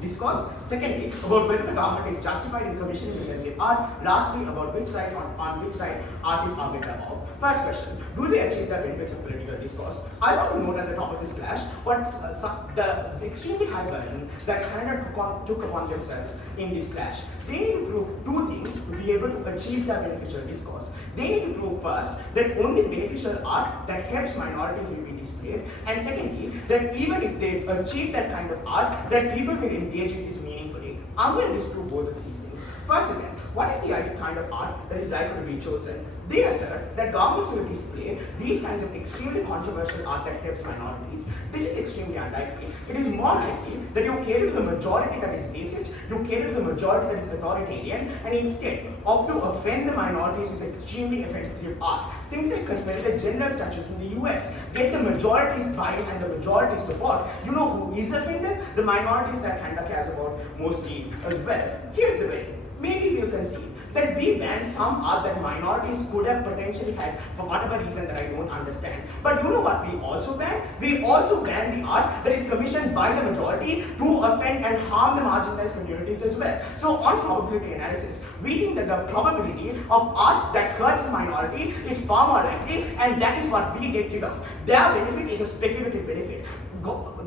discourse. Secondly, about whether the government is justified in commissioning offensive art. Lastly, about which side on which side artists are better off. First question, do they achieve the benefits of political discourse? I want to note at the top of this clash what's the extremely high burden that Canada took upon themselves in this clash. They need to prove two things to be able to achieve their beneficial discourse. They need to prove first that only beneficial art that helps minorities will be displayed, and secondly, that even if they achieve that kind of art, that people will engage in this meaningfully. I'm going to disprove both of these things. First again, what is the ideal kind of art that is likely to be chosen? They assert that governments will display these kinds of extremely controversial art that helps minorities. This is extremely unlikely. It is more likely that you cater to the majority that is racist, you cater to the majority that is authoritarian, and instead opt to offend the minorities with extremely offensive art. Things like Confederate general statues in the US get the majority's buy-in and the majority's support. You know who is offended? The minorities that Canada cares about mostly as well. Here's the way. Maybe we'll concede that we ban some art that minorities could have potentially had for whatever reason that I don't understand. But you know what we also ban? We also ban the art that is commissioned by the majority to offend and harm the marginalized communities as well. So on probability analysis, we think that the probability of art that hurts the minority is far more likely, and that is what we get rid of. Their benefit is a speculative benefit.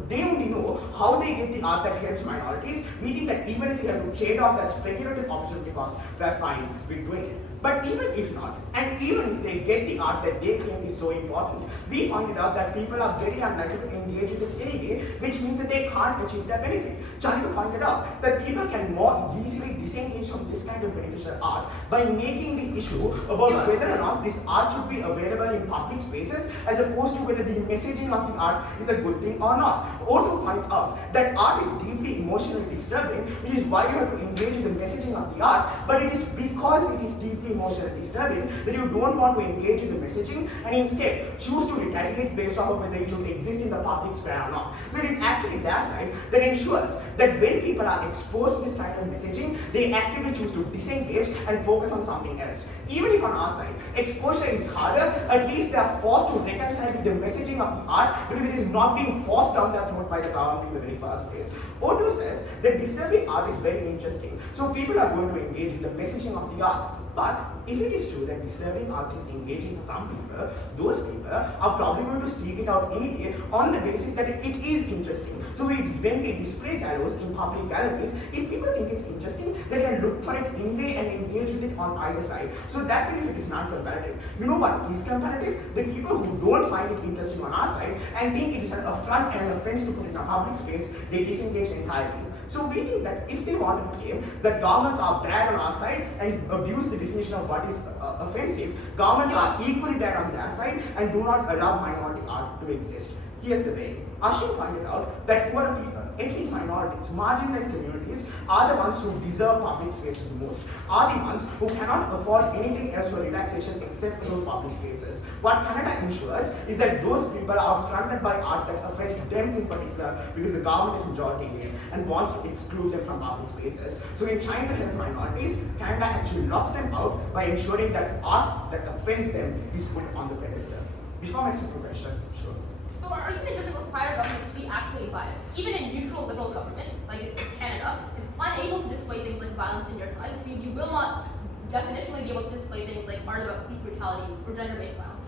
They only know how they get the art that helps minorities. We think that even if we have to trade off that speculative opportunity cost, we're fine with doing it. But even if not, and even if they get the art that they claim is so important, we pointed out that people are very unlikely to engage with it anyway, which means that they can't achieve their benefit. Chandra pointed out that people can more easily disengage from this kind of beneficial art by making the issue about whether or not this art should be available in public spaces as opposed to whether the messaging of the art is a good thing or not. Otto points out that art is deeply emotionally disturbing, which is why you have to engage with the messaging of the art, but it is because it is deeply emotionally disturbing that you don't want to engage in the messaging and instead choose to retaliate based off of whether it should exist in the public sphere or not. So it is actually their side that ensures that when people are exposed to this kind of messaging, they actively choose to disengage and focus on something else. Even if on our side, exposure is harder, at least they are forced to reconcile with the messaging of the art because it is not being forced down their throat by the government in the very first place. Otto says that disturbing art is very interesting, so people are going to engage in the messaging of the art. But if it is true that disturbing art is engaging for some people, those people are probably going to seek it out anyway on the basis that it is interesting. So when we display gallows in public galleries, if people think it's interesting, they can look for it anyway and engage with it on either side. So that benefit is not comparative. You know what is comparative? The people who don't find it interesting on our side and think it is an affront and an offense to put it in a public space, they disengage entirely. So we think that if they want to claim that governments are bad on our side and abuse the definition of what is offensive, governments are equally bad on their side and do not allow minority art to exist. Here's the way. Ashim pointed out that poor people, ethnic minorities, marginalized communities are the ones who deserve public spaces the most, are the ones who cannot afford anything else for relaxation except for those public spaces. What Canada ensures is that those people are fronted by art that offends them in particular because the government is majoritarian and wants to exclude them from public spaces. So in trying to help minorities, Canada actually locks them out by ensuring that art that offends them is put on the pedestal. Before my second question, sure. So our argument doesn't require governments to be actually biased. Even a neutral liberal government, like in Canada, is unable to display things like violence in your side, which means you will not definitionally be able to display things like art about police brutality or gender-based violence.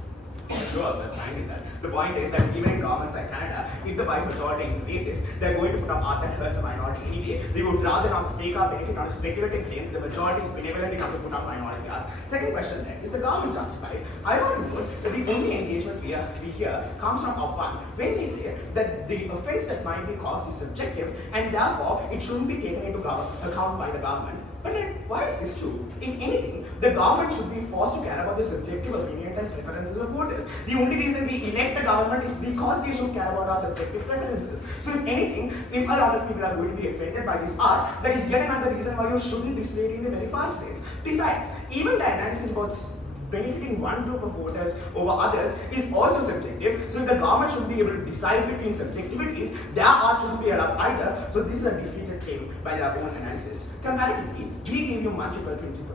Sure, we're fine with that. The point is that even in governments like Canada, if the white majority is racist, they're going to put up art that hurts a minority anyway. They would rather not stake our benefit on a speculative claim that the majority is benevolent enough to put up minority art. Second question then, is the government justified? I want to note that the only engagement we hear comes from Opp Won when they say that the offense that might be caused is subjective and therefore it shouldn't be taken into account by the government. But Why is this true? If anything, the government should be forced to care about the subjective opinions and preferences of voters. The only reason we elect the government is because they should care about our subjective preferences. So if anything, if a lot of people are going to be offended by this art, that is yet another reason why you shouldn't display it in the very first place. Besides, even the analysis about benefiting one group of voters over others is also subjective. So if the government should be able to decide between subjectivities, their art shouldn't be allowed either. So this is a defeated claim by their own analysis. Comparatively, we gave you multiple principles.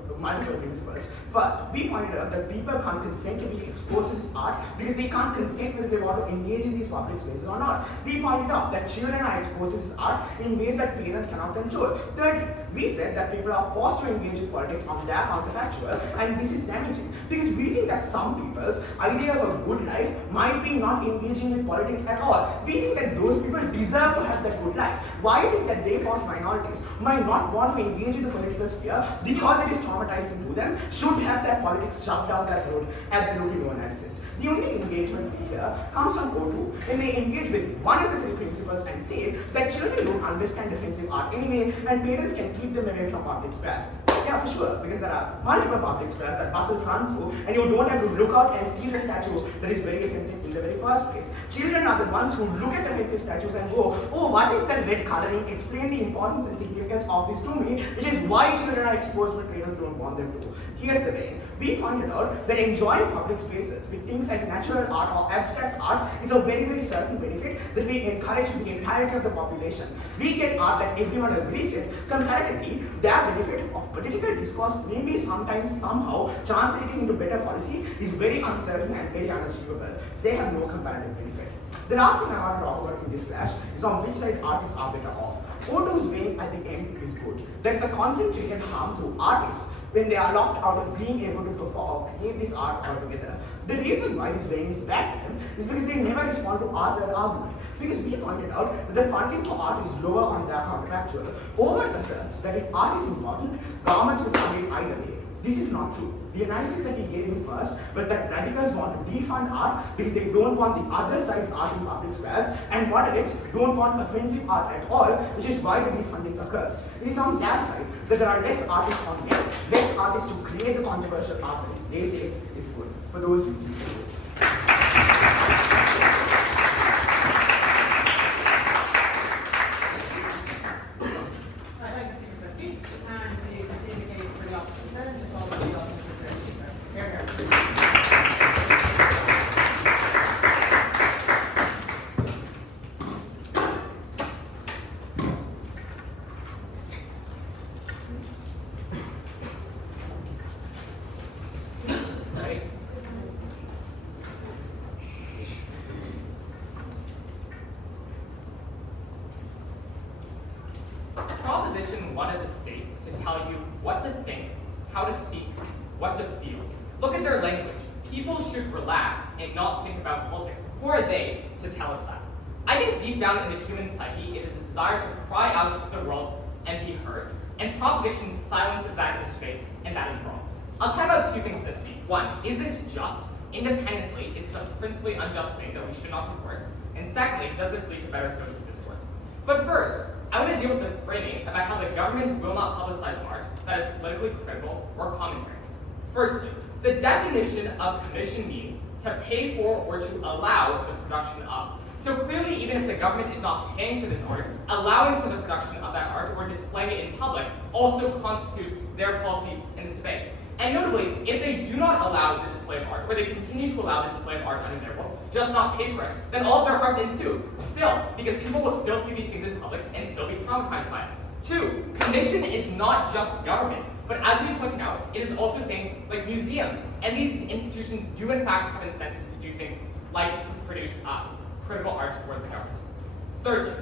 First, we pointed out that people can't consent to be exposed to this art because they can't consent whether they want to engage in these public spaces or not. We pointed out that children are exposed to this art in ways that parents cannot control. Thirdly, we said that people are forced to engage in politics on their counterfactual, and this is damaging because we think that some people's idea of a good life might be not engaging in politics at all. We think that those people deserve to have that good life. Why is it that they forced minorities might not want to engage in the political sphere because it is traumatizing to them, should have their politics shoved down their throat? Absolutely no analysis. The only engagement we hear comes from O2 when they engage with one of the three principles and say that children don't understand defensive art anyway and parents can keep them away from public spares. Yeah, for sure, because there are multiple public spares that buses run through and you don't have to look out and see the statue that is very offensive in the very first place. Children are the ones who look at offensive statues and go, oh, what is that red coloring? Explain the importance and significance of this to me, which is why children are exposed but parents don't want them to. Here's the thing. We pointed out that enjoying public spaces with things like natural art or abstract art is a very, very certain benefit that we encourage to the entirety of the population. We get art that everyone agrees with. Comparatively, their benefit of political discourse, maybe sometimes, somehow, translating into better policy is very uncertain and very unachievable. They have no comparative benefit. The last thing I want to talk about in this clash is on which side artists are better off. O2's weighing at the end is good. There is a concentrated harm to artists when they are locked out of being able to perform or create this art altogether. The reason why this weighing is bad for them is because they never respond to other argument. Because we pointed out that the funding for art is lower on their counterfactual. Over asserts that if art is important, governments will fund it either way. This is not true. The analysis that we gave you first was that radicals want to defund art because they don't want the other side's art in public spares, and moderates don't want offensive art at all, which is why the defunding occurs. It is on their side that there are less artists on here, less artists to create the controversial art that they say is good. For those reasons. I'd like to speak for the speech and to continue the case for the opposition to call for the opposition to their speaker. Here. Right? Proposition wanted the state to tell you what to think, how to speak, what to feel. Look at their language. People should relax and not think about politics. Who are they to tell us that? I think deep down in the human psyche, it is a desire to cry out to the world and be heard. And Proposition silences that in this debate, and that is wrong. I'll chat about two things this week. One, is this just? Independently, is this a principally unjust thing that we should not support? And secondly, does this lead to better social discourse? But first, I want to deal with the framing about how the government will not publicize art that is politically critical or commentary. Firstly, the definition of commission means to pay for or to allow the production of. So clearly, even if the government is not paying for this art, allowing for the production of that art or displaying it in public also constitutes their policy in this debate. And notably, if they do not allow the display of art, or they continue to allow the display of art under their will, just not pay for it, then all of their harms ensue. Still, because people will still see these things in public and still be traumatized by it. Two, commission is not just governments, but as we pointed out, it is also things like museums. And these institutions do in fact have incentives to do things like produce critical art towards the government. Thirdly,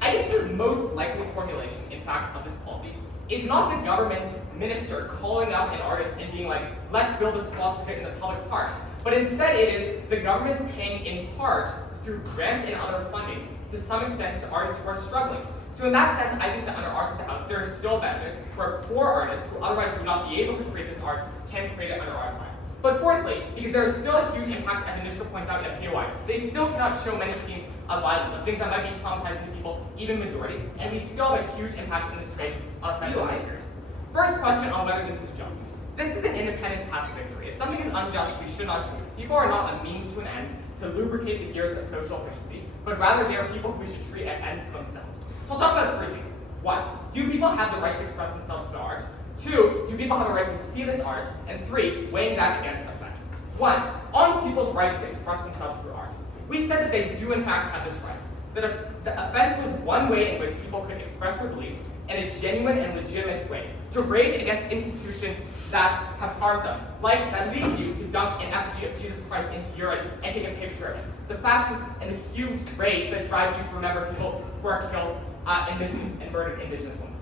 I think the most likely formulation, in fact, of this policy is not the government minister calling up an artist and being like, let's build a swastika in the public park. But instead it is the government paying in part through grants and other funding to some extent to artists who are struggling. So in that sense, I think that under our set of house, there is still benefit where poor artists who otherwise would not be able to create this art can create it under our side. But fourthly, because there is still a huge impact, as Anishka points out in FPOI, they still cannot show many scenes of violence, of things that might be traumatizing to people, even majorities, and we still have a huge impact in this debate on offensive history. First, First question on whether this is just. This is an independent path to victory. If something is unjust, we should not do it. People are not a means to an end to lubricate the gears of social efficiency, but rather they are people who we should treat as ends to themselves. So I'll talk about three things. One, do people have the right to express themselves through art? Two, do people have a right to see this art? And three, weighing that against effects. One, on people's rights to express themselves through art. We said that they do in fact have this right. That if the offense was one way in which people could express their beliefs in a genuine and legitimate way, to rage against institutions that have harmed them, like that leads you to dunk an effigy of Jesus Christ into urine and take a picture of it. The fashion and the huge rage that drives you to remember people who are killed and murdered indigenous women.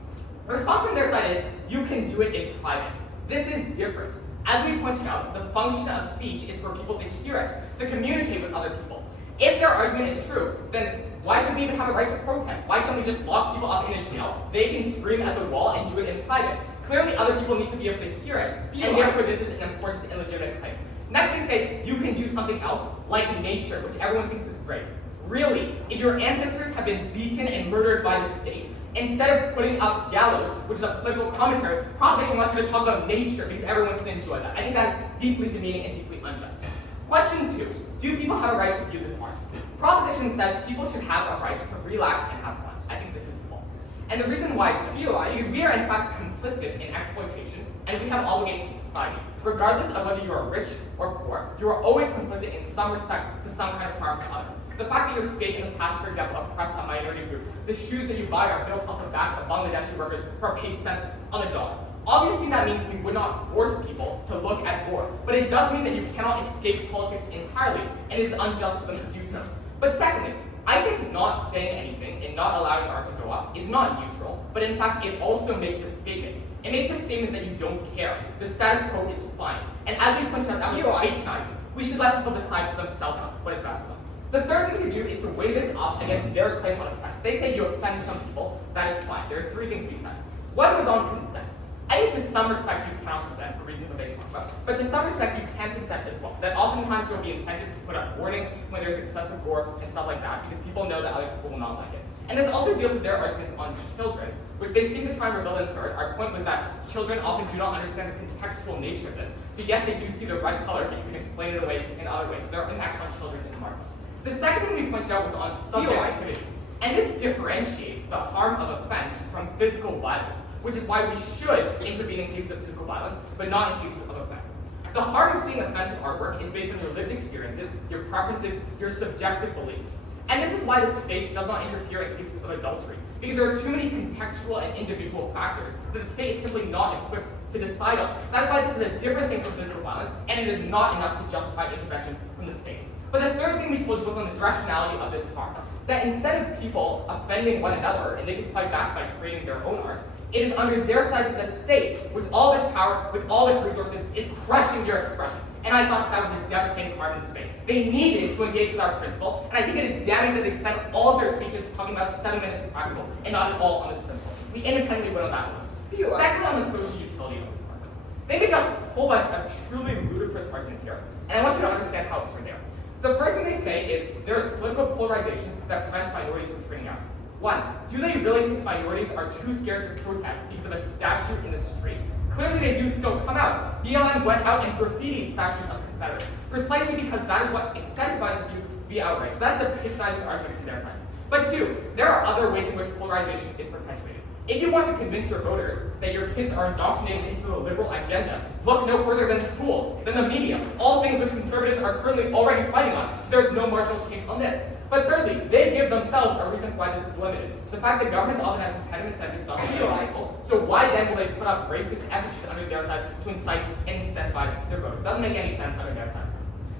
The response from their side is, you can do it in private. This is different. As we pointed out, the function of speech is for people to hear it, to communicate with other people. If their argument is true, then why should we even have a right to protest? Why can't we just lock people up in a jail? They can scream at the wall and do it in private. Clearly, other people need to be able to hear it, and therefore this is an important and legitimate claim. Next, they say you can do something else, like nature, which everyone thinks is great. Really, if your ancestors have been beaten and murdered by the state, instead of putting up gallows, which is a political commentary, Proposition wants you to talk about nature because everyone can enjoy that. I think that is deeply demeaning and deeply unjust. Question two, do people have a right to view this art? Proposition says people should have a right to relax and have fun. I think this is false. And the reason why is this, because we are in fact complicit in exploitation, and we have obligations to society. Regardless of whether you are rich or poor, you are always complicit in some respect to some kind of harm to others. The fact that your state in the past, for example, oppressed a minority group, the shoes that you buy are built off the backs of Bangladeshi workers who are paid cents on the dollar. Obviously, that means we would not force people to look at war, but it does mean that you cannot escape politics entirely, and it is unjust for them to do so. But secondly, I think not saying anything and not allowing art to go up is not neutral, but in fact, it also makes a statement. It makes a statement that you don't care. The status quo is fine. And as we pointed out, that was patronizing. We should let people decide for themselves what is best for them. The third thing to do is to weigh this up against their claim on offense. They say you offend some people, that is fine. There are three things we said. One was on consent. I think to some respect you cannot consent for reasons that they talk about, but to some respect you can consent as well. That oftentimes there will be incentives to put up warnings when there's excessive gore and stuff like that, because people know that other people will not like it. And this also deals with their arguments on children, which they seem to try and rebel in third. Our point was that children often do not understand the contextual nature of this. So yes, they do see the red color, but you can explain it away in other ways. So their impact on children is marked. The second thing we pointed out was on subjectivity. And this differentiates the harm of offense from physical violence, which is why we should intervene in cases of physical violence, but not in cases of offense. The harm of seeing offensive artwork is based on your lived experiences, your preferences, your subjective beliefs. And this is why the state does not interfere in cases of adultery, because there are too many contextual and individual factors that the state is simply not equipped to decide on. That's why this is a different thing from physical violence, and it is not enough to justify intervention from the state. But the third thing we told you was on the directionality of this harm. That instead of people offending one another, and they can fight back by creating their own art, it is under their side that the state, with all its power, with all its resources, is crushing your expression. And I thought that was a devastating part in this debate. They needed to engage with our principle, and I think it is damning that they spent all of their speeches talking about 7 minutes of practical, and not at all on this principle. We independently went on that one. Secondly, on the social utility of this argument. They make a whole bunch of truly ludicrous arguments here, and I want you to understand how it's there. The first thing they say is there is political polarization that prevents minorities from turning out. One, do they really think minorities are too scared to protest because of a statue in the street? Clearly they do still come out. BLM went out and graffitied statues of Confederates, precisely because that is what incentivizes you to be outraged. So that's a patronizing argument from their side. But two, there are other ways in which polarization is perpetuated. If you want to convince your voters that your kids are indoctrinated into a liberal agenda, look no further than schools, than the media, all things which conservatives are currently already fighting on, so there's no marginal change on this. But thirdly, they give themselves a reason why this is limited. It's the fact that governments often have competitive incentives not to be illegal, so why then will they put up racist effigies under their side to incite and incentivize their voters? It doesn't make any sense under their side.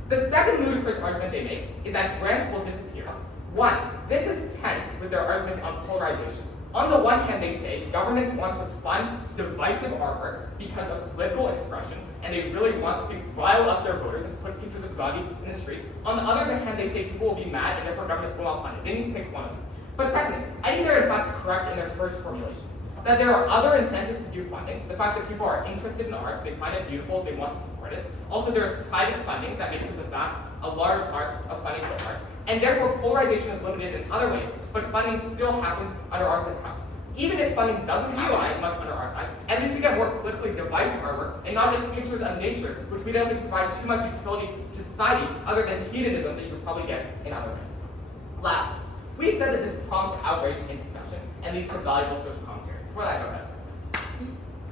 The second ludicrous argument they make is that grants will disappear. One, this is tense with their argument on polarization. On the one hand, they say governments want to fund divisive artwork because of political expression, and they really want to rile up their voters and put pictures of Gandhi in the streets. On the other hand, they say people will be mad, and therefore governments will not fund it. They need to pick one of them. But secondly, I think they're in fact correct in their first formulation. That there are other incentives to do funding. The fact that people are interested in the arts, they find it beautiful, they want to support it. Also, there is private funding that makes it a large part of funding for art. And therefore, polarization is limited in other ways, but funding still happens under our set house. Even if funding doesn't happen as much under our side, at least we get more politically divisive artwork and not just pictures of nature, which we don't think provide too much utility to society other than hedonism that you could probably get in other ways. Lastly, we said that this prompts outrage and discussion and leads to valuable social commentary. Before that, go ahead.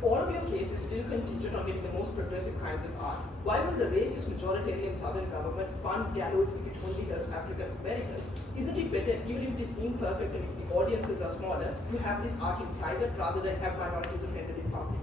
All of your cases still contingent on getting the most progressive kinds of art. Why will the racist majoritarian southern government fund gallows if it only helps African Americans? Isn't it better, even if it is imperfect and if the audiences are smaller, you have this art in private rather than have minorities offended in public?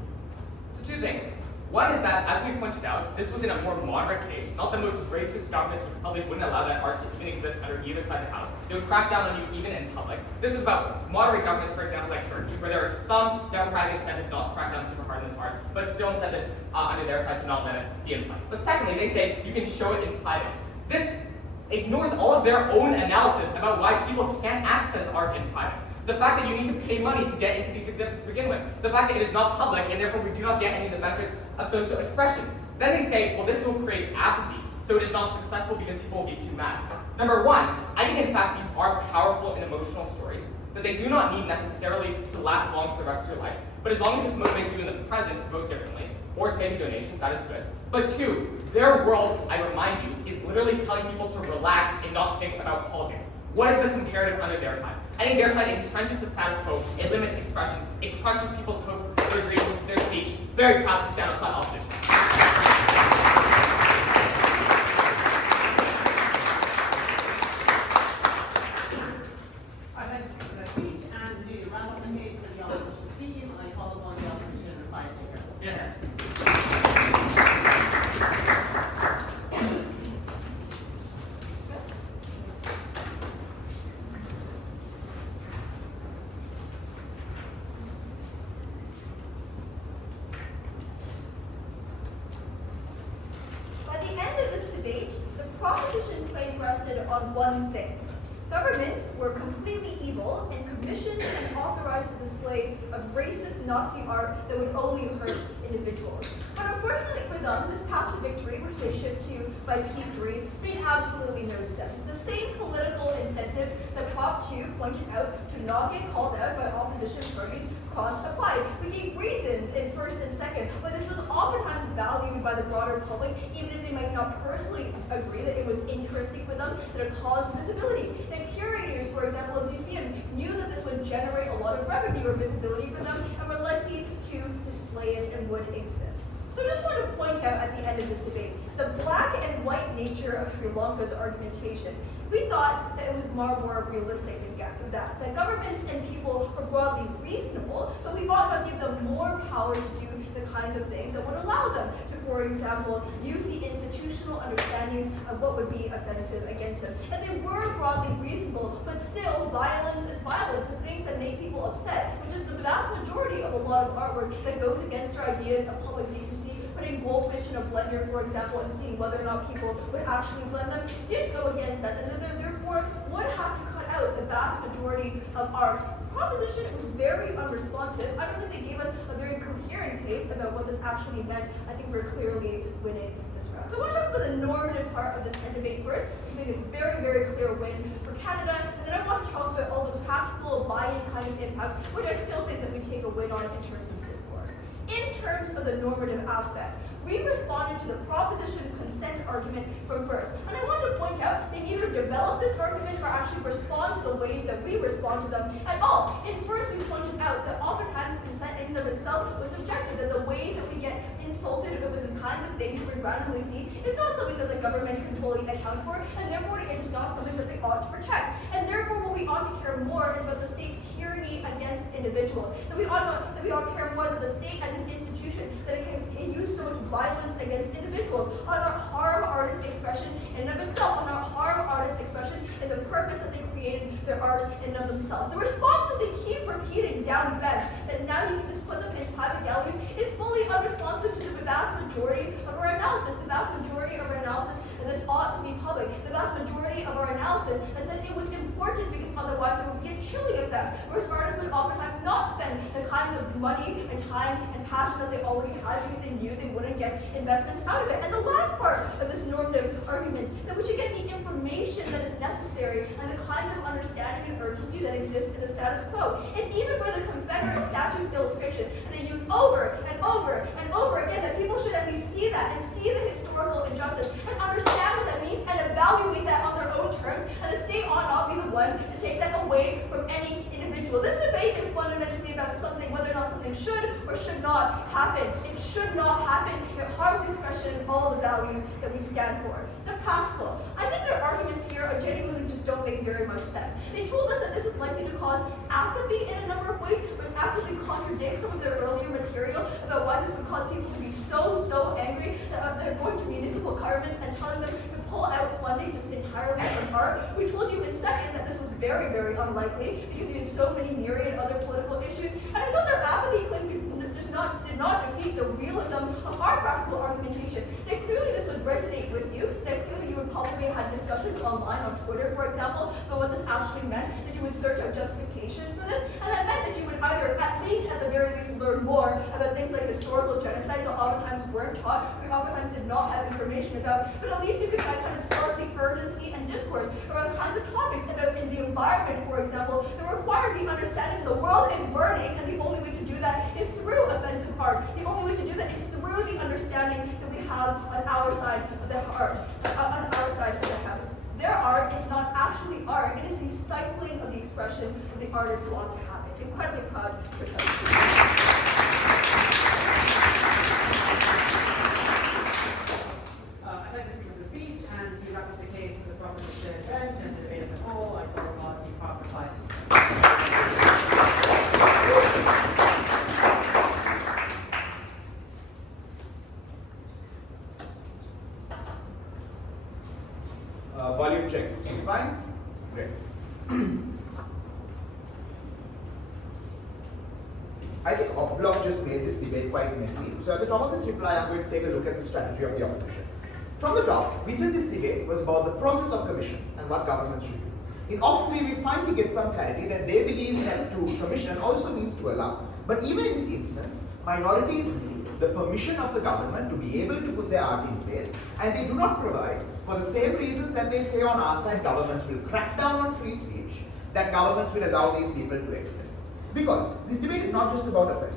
So two things. One is that, as we pointed out, this was in a more moderate case, not the most racist governments which probably wouldn't allow that art to even exist under either side of the house. They would crack down on you even in public. This was about moderate governments, for example, like Turkey, where there are some democratic incentives not to crack down super hard on this art, but still incentives under their side to not let it be in place. But secondly, they say you can show it in private. This ignores all of their own analysis about why people can't access art in private. The fact that you need to pay money to get into these exhibits to begin with. The fact that it is not public and therefore we do not get any of the benefits of social expression. Then they say, well, this will create apathy, so it is not successful because people will be too mad. Number one, I think in fact these are powerful and emotional stories that they do not need necessarily to last long for the rest of your life. But as long as this motivates you in the present to vote differently, or to make a donation, that is good. But two, their world, I remind you, is literally telling people to relax and not think about politics. What is the comparative under their side? I think their side entrenches the status quo, it limits expression, it crushes people's hopes, their dreams, their speech. Very proud to stand outside opposition. All right, thanks for that speech. And to round up the case for the opposition team, I call upon the opposition reply speaker. Yeah. By the end of this debate, the proposition claim rested on one thing. Governments were completely evil and commissioned and authorized the display of racist Nazi art that would only hurt individuals. But unfortunately for them, this path to victory, which they shift to by P3, made absolutely no sense. The same political incentives that Prop 2 pointed out to not get called out by opposition parties cross-applied. We gave reasons in first and second, but this was oftentimes valued by the broader public, even if they might not personally agree that it was interesting for them, that it caused visibility. That curators, for example, of museums knew that this would generate a lot of revenue or visibility for them and were likely to display it and would exist. So I just want to point out at the end of this debate, the black and white nature of Sri Lanka's argumentation. We thought that it was more realistic than that governments and people were broadly reasonable, but we ought not give them more power to do the kinds of things that would allow them to, for example, use the institutional understandings of what would be offensive against them. And they were broadly reasonable, but still, violence is violence, the things that make people upset, which is the vast majority of a lot of artwork that goes against our ideas of public decency. Putting goldfish in a blender, for example, and seeing whether or not people would actually blend them did go against us, and therefore would have to cut out the vast majority of art. Proposition was very unresponsive. I don't think they gave us a very coherent case about what this actually meant. I think we're clearly winning this round. So I want to talk about the normative part of this end debate first, because I think it's very, very clear win for Canada, and then I want to talk about all the practical buy-in kind of impacts, which I still think that we take a win on in terms of discourse. In terms of the normative aspect, we responded to the proposition consent argument from first. And I want to point out, they neither develop this argument or actually respond to the ways that we respond to them at all. In first, we pointed out that oftentimes consent in and of itself was subjective, that the ways that we get insulted with the kinds of things we randomly see is not something that the government can fully account for, and therefore it is not something that they ought to protect. And therefore, what we ought to care more is about the state tyranny against individuals. That we ought to care more that the state as an institution, that it use so much violence against individuals, on our harm artist expression in and of itself, on our harm artist expression and the purpose that they created their art in and of themselves. The response that they keep repeating down bench, that now you can just put them in private galleries, is fully unresponsive to the vast majority of our analysis. The vast majority of our analysis that this ought to be public. The vast majority of our analysis that said it was important because otherwise there would be a chilling effect, whereas artists would oftentimes not spend the kinds of money and time and passion that they already had because they knew they wouldn't get investments out of it. And the last part of this normative argument, that we should get the information that is necessary and the kinds of understanding and urgency that exist in the status quo. And even for the Confederate statues illustration, and they use over and over and over again that people should at least see that and see the historical injustice and understand what that means and evaluate that on their own terms, and the state ought not be the one to take that away from any individual. This debate is fundamentally about something, whether or not something should or should not happen. It should not happen. It harms expression and all the values that we stand for. The practical. I think their arguments here are genuinely just don't make very much sense. They told us that this is likely to cause apathy in a number of ways, which actively contradicts some of their earlier material about why this would cause people to be so angry that they're going to municipal governments and telling them to pull out funding just entirely from art. We told you in second that this was very unlikely because you had so many myriad other political issues. And I thought their apathy claim did not defeat the realism of our practical argumentation. That clearly this would resonate with you, that clearly you would probably have discussions online on Twitter, for example, about what this actually meant, that you would search out justifications for this, and that meant that you would either, at the very least, learn more about things like historical genocides that oftentimes weren't taught, or oftentimes did not have information about, but at least you could kind of spark the urgency and discourse around kinds of topics about in the environment, for example, that require the understanding that the world is burning, and the only way to do that is through offensive art. The only way to do that is through the understanding that we have on our side of the heart, on our side of the house. Their art is not actually art, it is the stifling of the expression of the artists who want to have it. Incredibly proud to tell I'd like to speak with the speech and to wrap up the case for the proposition bench and the debate as a whole. I call upon the proper advice. Volume check. It's fine? Great. I think Opp Won just made this debate quite messy. So at the top of this reply, I'm going to take a look at the strategy of the opposition. From the top, we said this debate was about the process of commission and what governments should do. In Opp 3, we finally get some clarity that they believe that to commission also means to allow. But even in this instance, minorities need the permission of the government to be able to put their art in place, and they do not provide for the same reasons that they say on our side governments will crack down on free speech, that governments will allow these people to express. Because this debate is not just about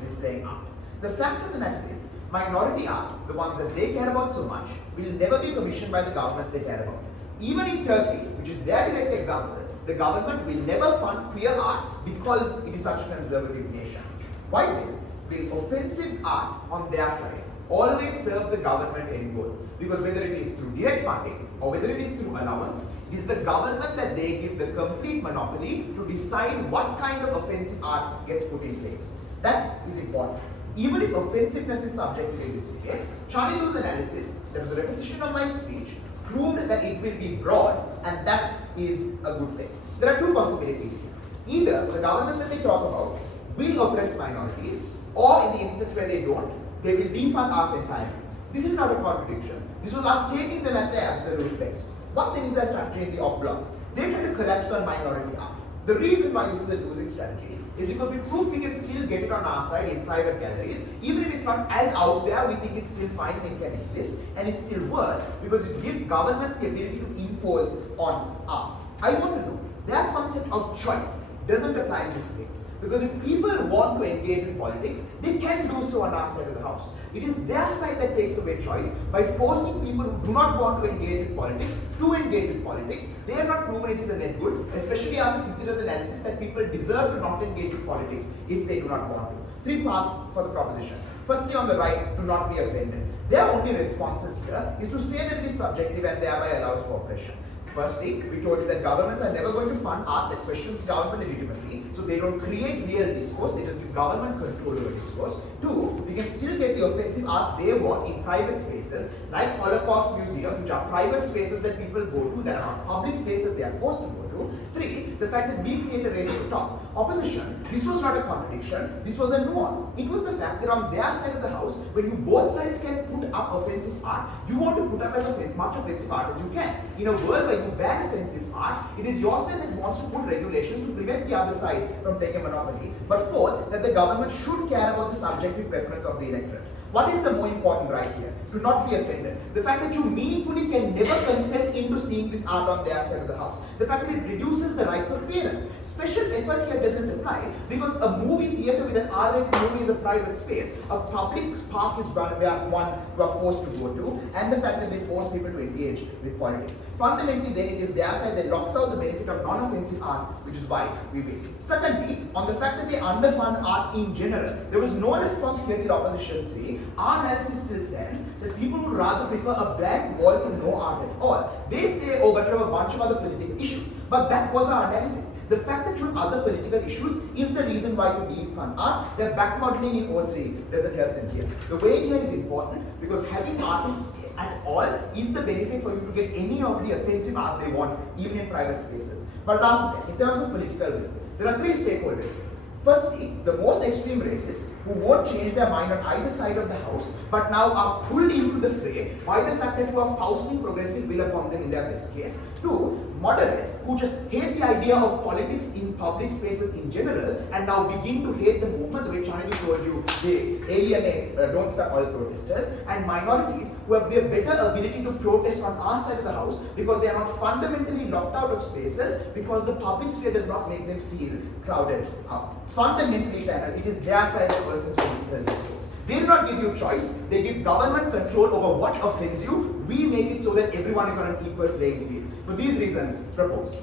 displaying art. The fact of the matter is, minority art, the ones that they care about so much, will never be commissioned by the governments they care about. Even in Turkey, which is their direct example, the government will never fund queer art because it is such a conservative nation. Why then will offensive art on their side always serve the government end goal? Because whether it is through direct funding or whether it is through allowance, it is the government that they give the complete monopoly to decide what kind of offensive art gets put in place. That is important. Even if offensiveness is subject to this debate, Charlie Lew's analysis, there was a repetition of my speech, proved that it will be broad, and that is a good thing. There are two possibilities here. Either the governments that they talk about will oppress minorities, or in the instance where they don't, they will defund art entirely. This is not a contradiction. This was us taking them at their absolute best. What then is their strategy in the Opp Bloc? They try to collapse on minority art. The reason why this is a losing strategy is because we prove we can still get it on our side in private galleries. Even if it's not as out there, we think it's still fine and it can exist. And it's still worse because it gives governments the ability to impose on art. I want to know, their concept of choice doesn't apply in this debate. Because if people want to engage in politics, they can do so on our side of the house. It is their side that takes away choice by forcing people who do not want to engage with politics to engage with politics. They have not proven it is a net good, especially after Titira's analysis that people deserve to not engage with politics if they do not want to. Three parts for the proposition. Firstly, on the right, to not be offended. Their only responses here is to say that it is subjective and thereby allows for oppression. Firstly, we told you that governments are never going to fund art that questions government legitimacy, so they don't create real discourse, they just give government control over discourse. Two, we can still get the offensive art they want in private spaces, like Holocaust museums, which are private spaces that people go to, that are not public spaces they are forced to go to. Three, the fact that we create a race to the top. Opposition, this was not a contradiction, this was a nuance. It was the fact that on their side of the house, when you both sides can put up offensive art, you want to put up as much offensive art as you can. In a world where you ban offensive art, it is your side that wants to put regulations to prevent the other side from taking a monopoly. But fourth, that the government should care about the subjective preference of the electorate. What is the more important right here? To not be offended. The fact that you meaningfully can never consent into seeing this art on their side of the house. The fact that it reduces the rights of parents. Special effort here doesn't apply because a movie theater with an R-rated movie is a private space. A public park is one where one you are forced to go to, and the fact that they force people to engage with politics. Fundamentally, then it is their side that locks out the benefit of non-offensive art, which is why we wait. Secondly, on the fact that they underfund art in general, there was no response here to opposition 3. Our analysis still stands that people would rather prefer a blank wall to no art at all. They say, oh, but you have a bunch of other political issues. But that was our analysis. The fact that you have other political issues is the reason why you need fun art. Their backmodeling in O3 doesn't help them here. The way here is important because having artists at all is the benefit for you to get any of the offensive art they want, even in private spaces. But lastly, in terms of political will, there are 3 stakeholders. Firstly, the most extreme racists who won't change their mind on either side of the house, but now are pulled into the fray by the fact that you are fausting progressive will upon them in their best case. 2, moderates who just hate the idea of politics in public spaces in general and now begin to hate the movement, the way Chanadu told you, they alienate, don't stop all protesters, and minorities who have the better ability to protest on our side of the house because they are not fundamentally locked out of spaces because the public sphere does not make them feel crowded out. Fundamentally, panel, it is their side of persons who make the votes. They do not give you choice, they give government control over what offends you. We make it so that everyone is on an equal playing field. For these reasons, propose.